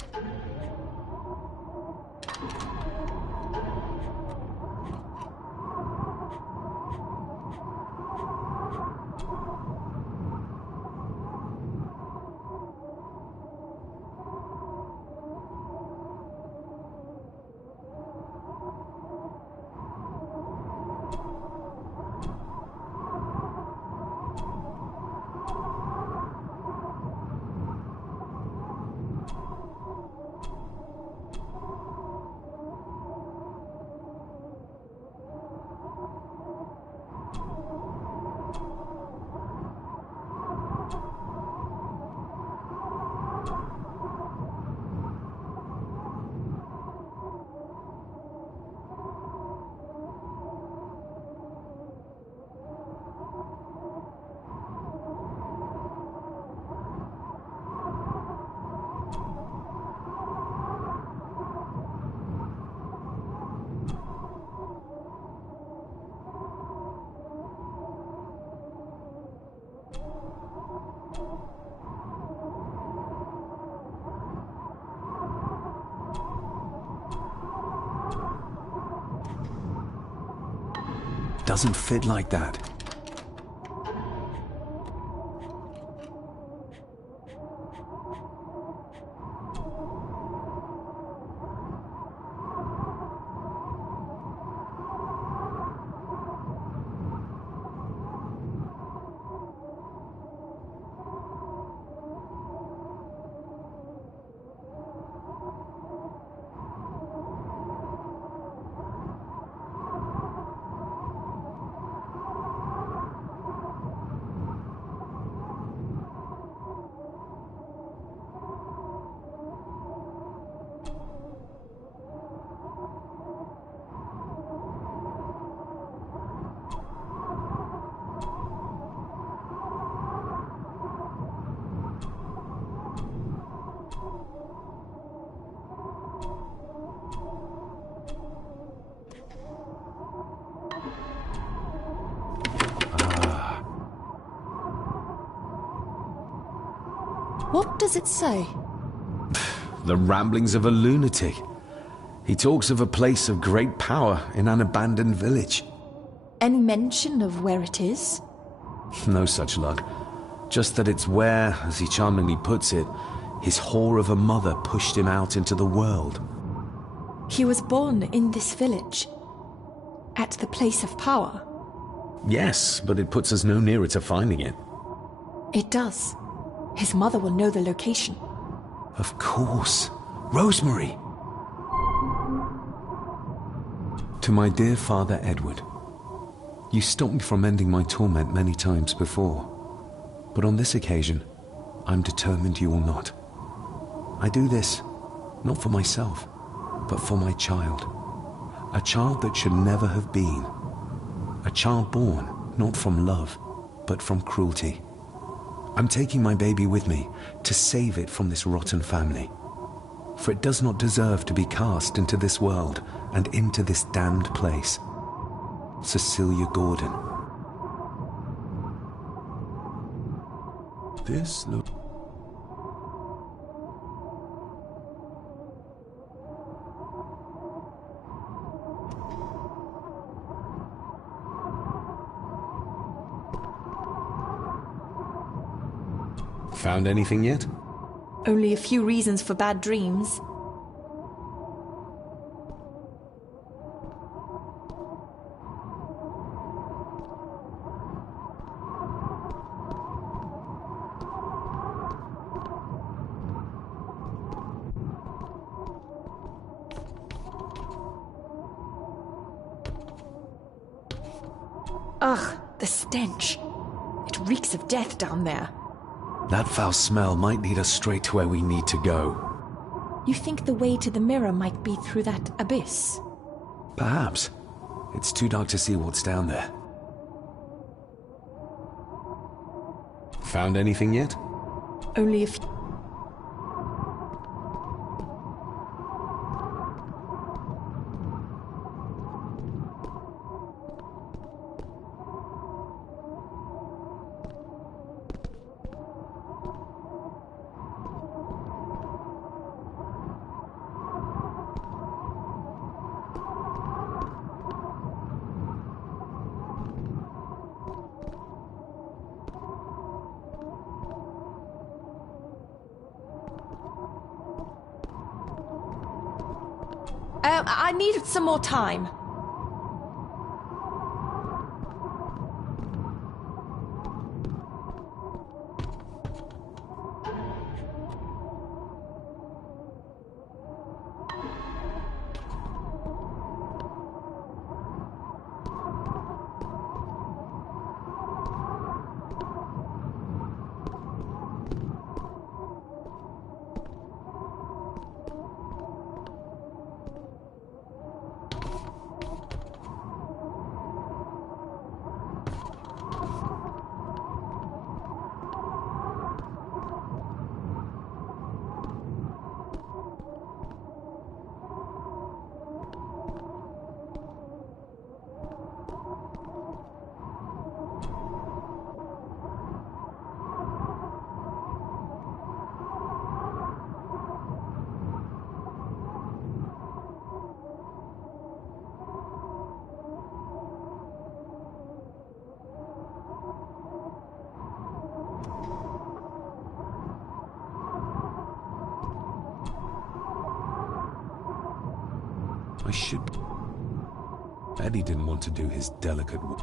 Doesn't fit like that. What does it say? The ramblings of a lunatic. He talks of a place of great power in an abandoned village. Any mention of where it is? No such luck. Just that it's where, as he charmingly puts it, his whore of a mother pushed him out into the world. He was born in this village, at the place of power. Yes, but it puts us no nearer to finding it. It does. His mother will know the location. Of course. Rosemary! To my dear Father Edward, you stopped me from ending my torment many times before, but on this occasion, I'm determined you will not. I do this, not for myself, but for my child. A child that should never have been. A child born, not from love, but from cruelty. I'm taking my baby with me to save it from this rotten family. For it does not deserve to be cast into this world and into this damned place. Cecilia Gordon. This look... Found anything yet? Only a few reasons for bad dreams. Ugh, the stench. It reeks of death down there. That foul smell might lead us straight to where we need to go. You think the way to the mirror might be through that abyss? Perhaps. It's too dark to see what's down there. Found anything yet? Only a few... I needed some more time. I should... Eddie didn't want to do his delicate work.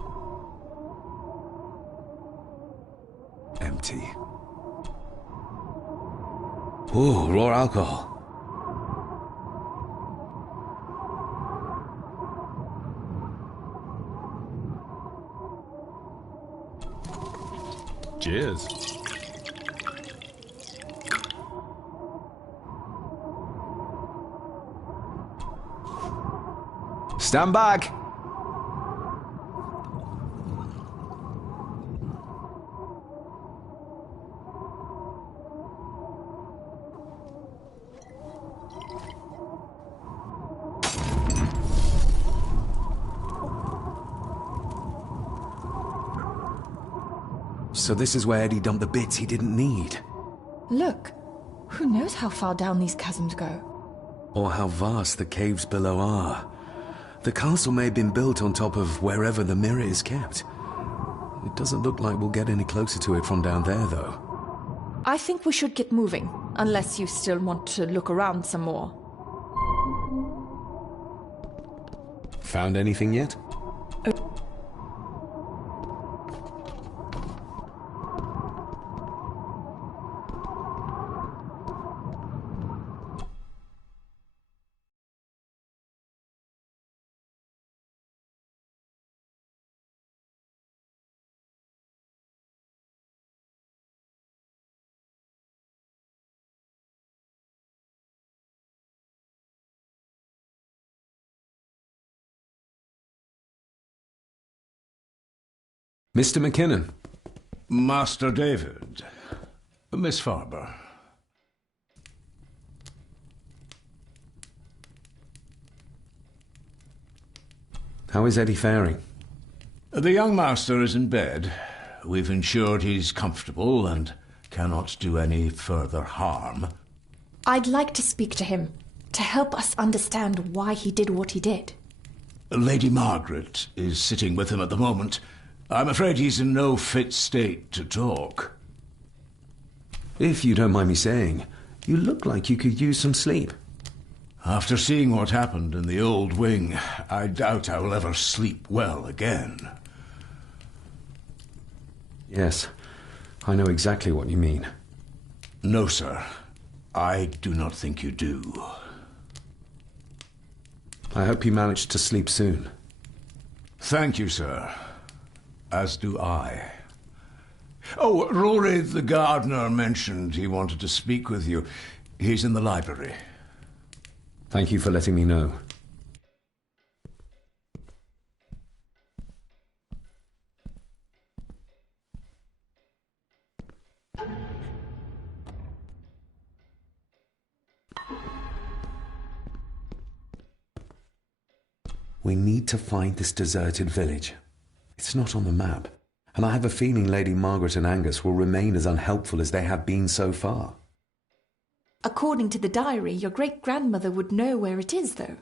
Empty. Ooh, raw alcohol. Cheers. Stand back! So this is where Eddie dumped the bits he didn't need. Look, who knows how far down these chasms go? Or how vast the caves below are. The castle may have been built on top of wherever the mirror is kept. It doesn't look like we'll get any closer to it from down there, though. I think we should get moving, unless you still want to look around some more. Found anything yet? Mr. McKinnon. Master David. Miss Farber. How is Eddie faring? The young master is in bed. We've ensured he's comfortable and cannot do any further harm. I'd like to speak to him, to help us understand why he did what he did. Lady Margaret is sitting with him at the moment. I'm afraid he's in no fit state to talk. If you don't mind me saying, you look like you could use some sleep. After seeing what happened in the old wing, I doubt I will ever sleep well again. Yes, I know exactly what you mean. No, sir. I do not think you do. I hope you manage to sleep soon. Thank you, sir. As do I. Oh, Rory the gardener mentioned he wanted to speak with you. He's in the library. Thank you for letting me know. We need to find this deserted village. It's not on the map, and I have a feeling Lady Margaret and Angus will remain as unhelpful as they have been so far. According to the diary, your great-grandmother would know where it is, though.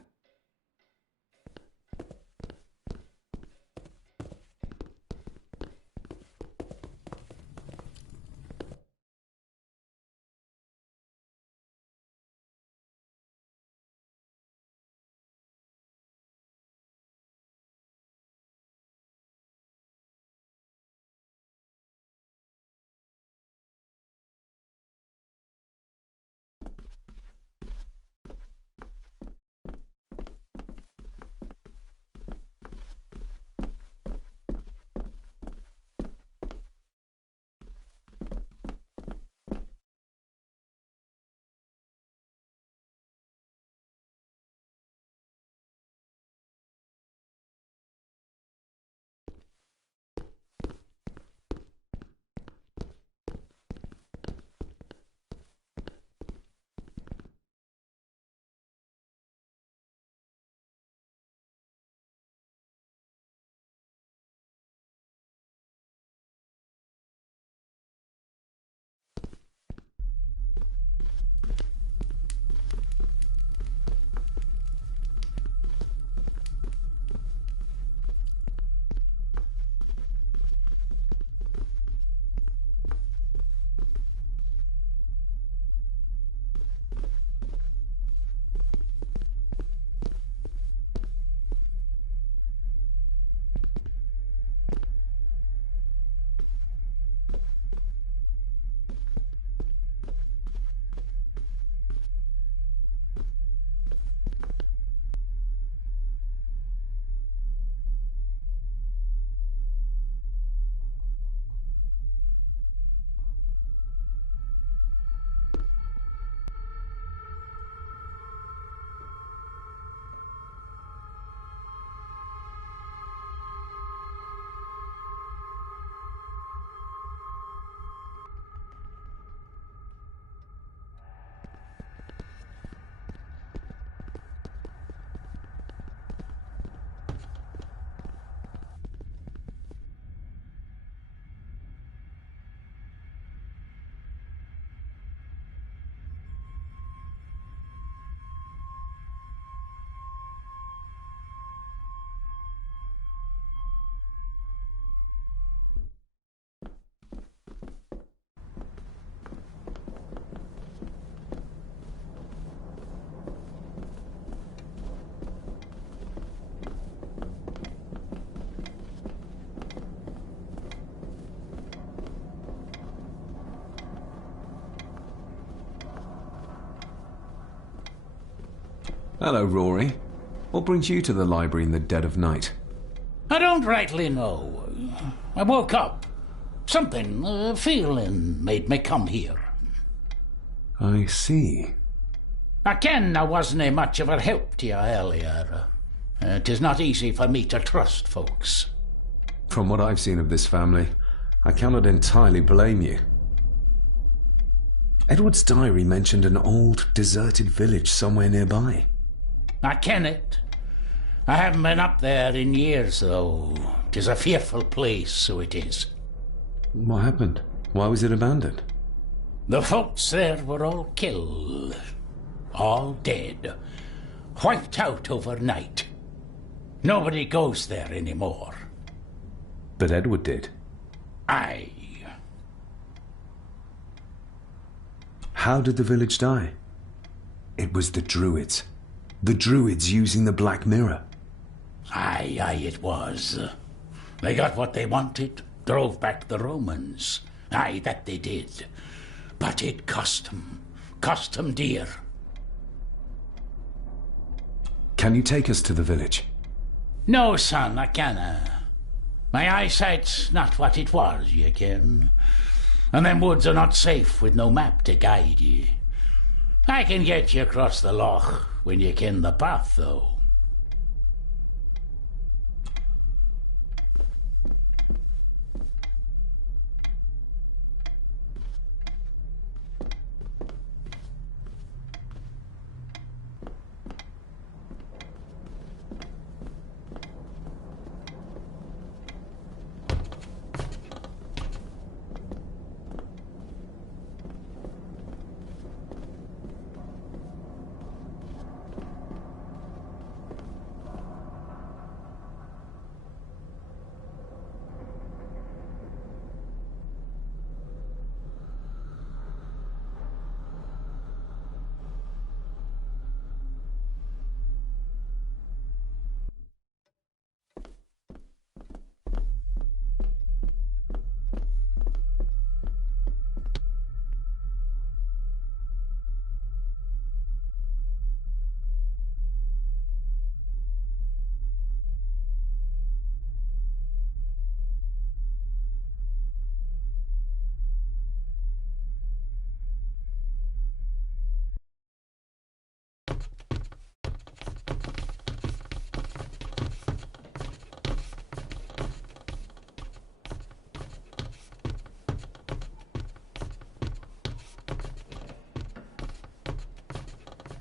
Hello, Rory. What brings you to the library in the dead of night? I don't rightly know. I woke up. Something, a feeling, made me come here. I see. I ken I wasn't much of a help to you earlier. 'Tis not easy for me to trust folks. From what I've seen of this family, I cannot entirely blame you. Edward's diary mentioned an old, deserted village somewhere nearby. I ken it. I haven't been up there in years, though. 'Tis a fearful place, so it is. What happened? Why was it abandoned? The folks there were all killed. All dead. Wiped out overnight. Nobody goes there anymore. But Edward did. Aye. How did the village die? It was the Druids. The Druids using the Black Mirror. Aye, it was. They got what they wanted, drove back the Romans. Aye, that they did. But it cost them dear. Can you take us to the village? No, son, I canna. My eyesight's not what it was, ye ken. And them woods are not safe with no map to guide ye. I can get you across the loch when you ken the path, though.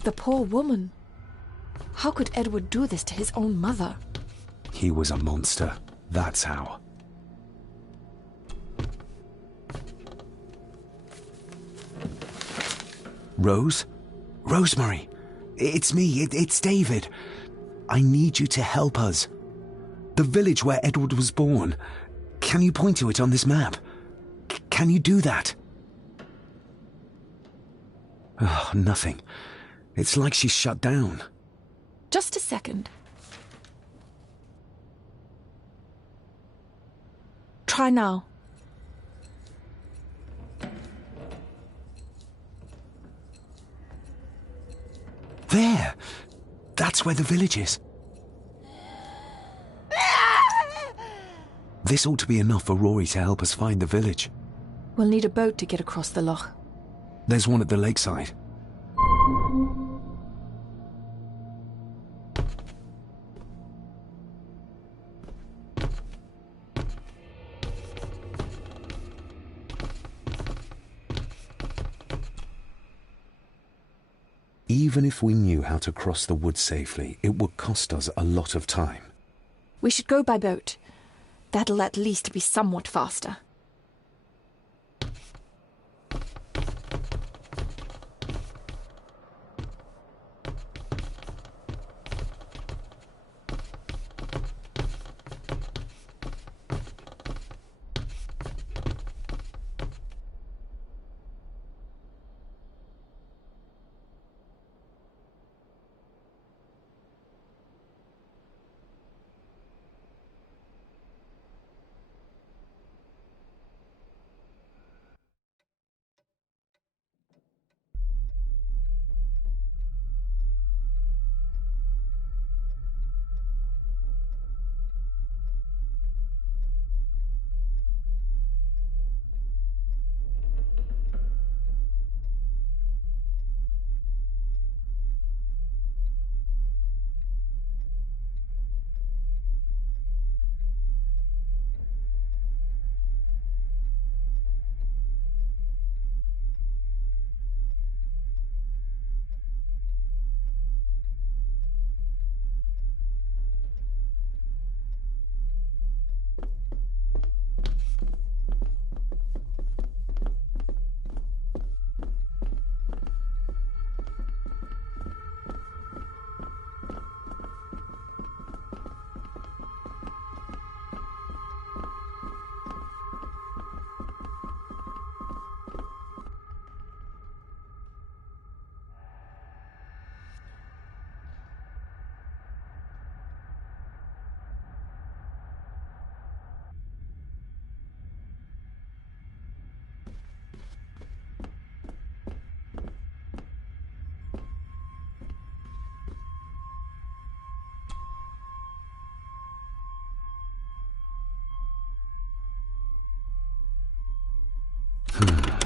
The poor woman. How could Edward do this to his own mother? He was a monster. That's how. Rose? Rosemary! It's me, it's David. I need you to help us. The village where Edward was born. Can you point to it on this map? Can you do that? Oh, nothing. It's like she's shut down. Just a second. Try now. There! That's where the village is. This ought to be enough for Rory to help us find the village. We'll need a boat to get across the loch. There's one at the lakeside. Even if we knew how to cross the woods safely, it would cost us a lot of time. We should go by boat. That'll at least be somewhat faster.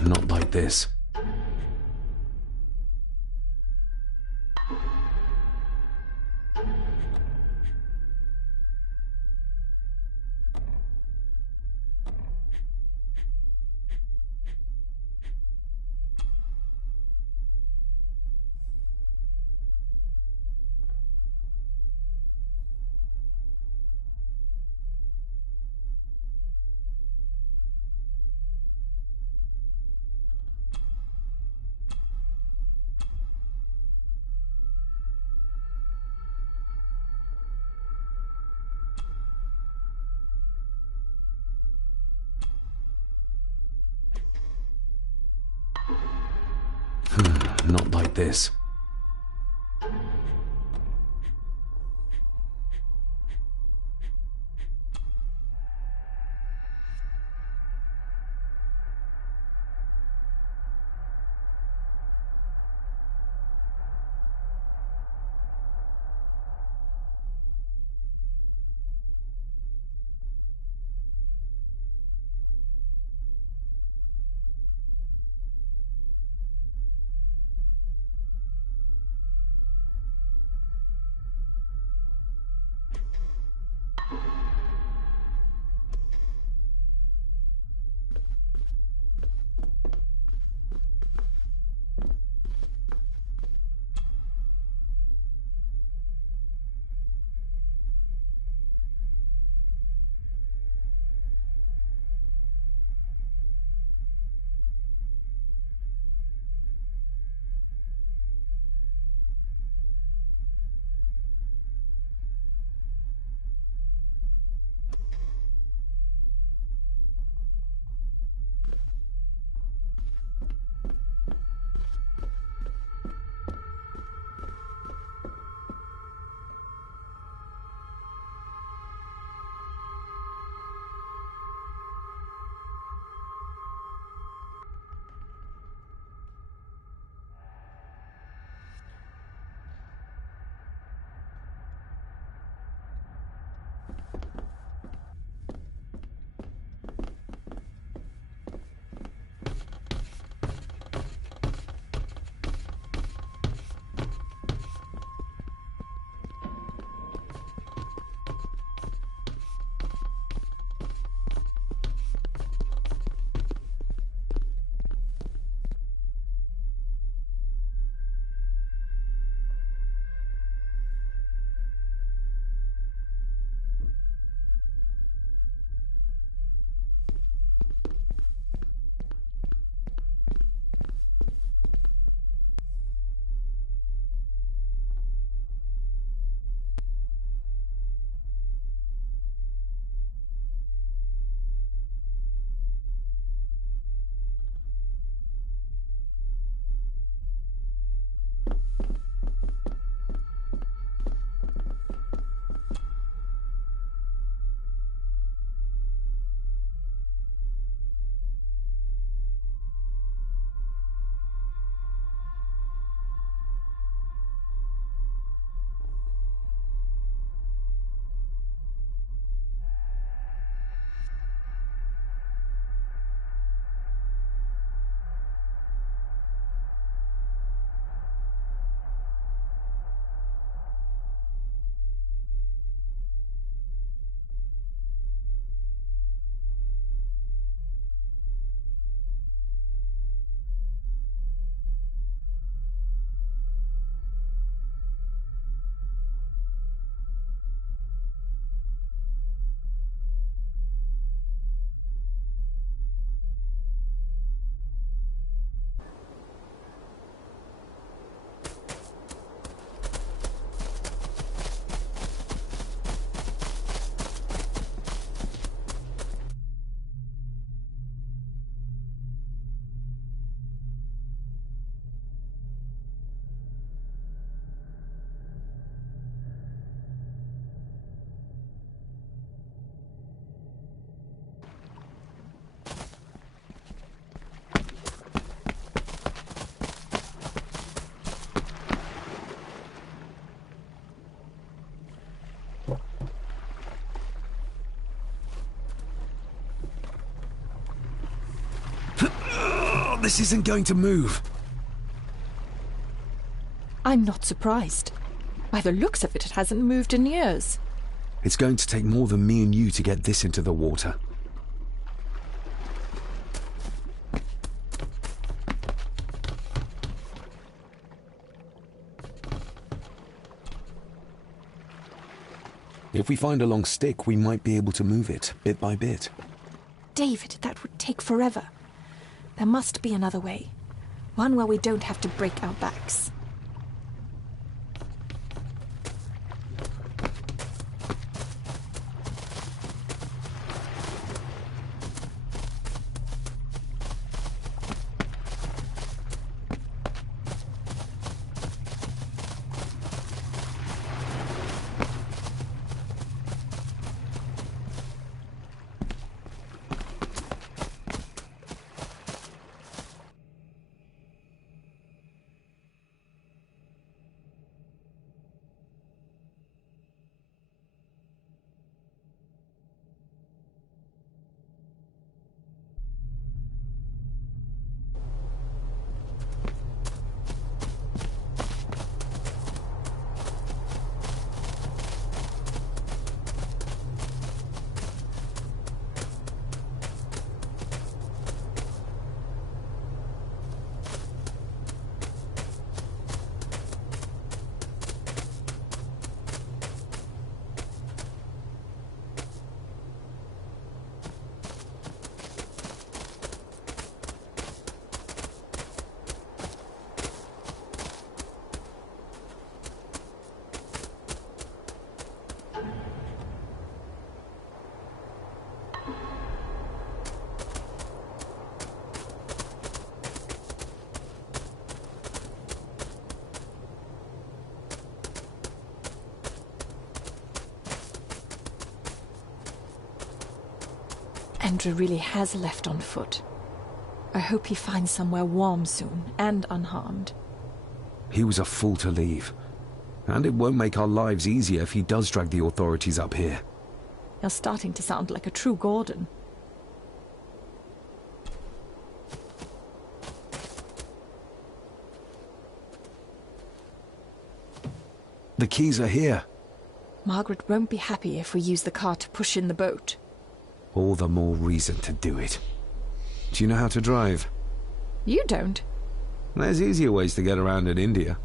Not like this. Not like this. this isn't going to move. I'm not surprised. By the looks of it, it hasn't moved in years. It's going to take more than me and you to get this into the water. If we find a long stick, we might be able to move it, bit by bit. David, that would take forever. There must be another way. One where we don't have to break our backs. Andrew really has left on foot. I hope he finds somewhere warm soon, and unharmed. He was a fool to leave. And it won't make our lives easier if he does drag the authorities up here. You're starting to sound like a true Gordon. The keys are here. Margaret won't be happy if we use the car to push in the boat. All the more reason to do it. Do you know how to drive? You don't. There's easier ways to get around in India.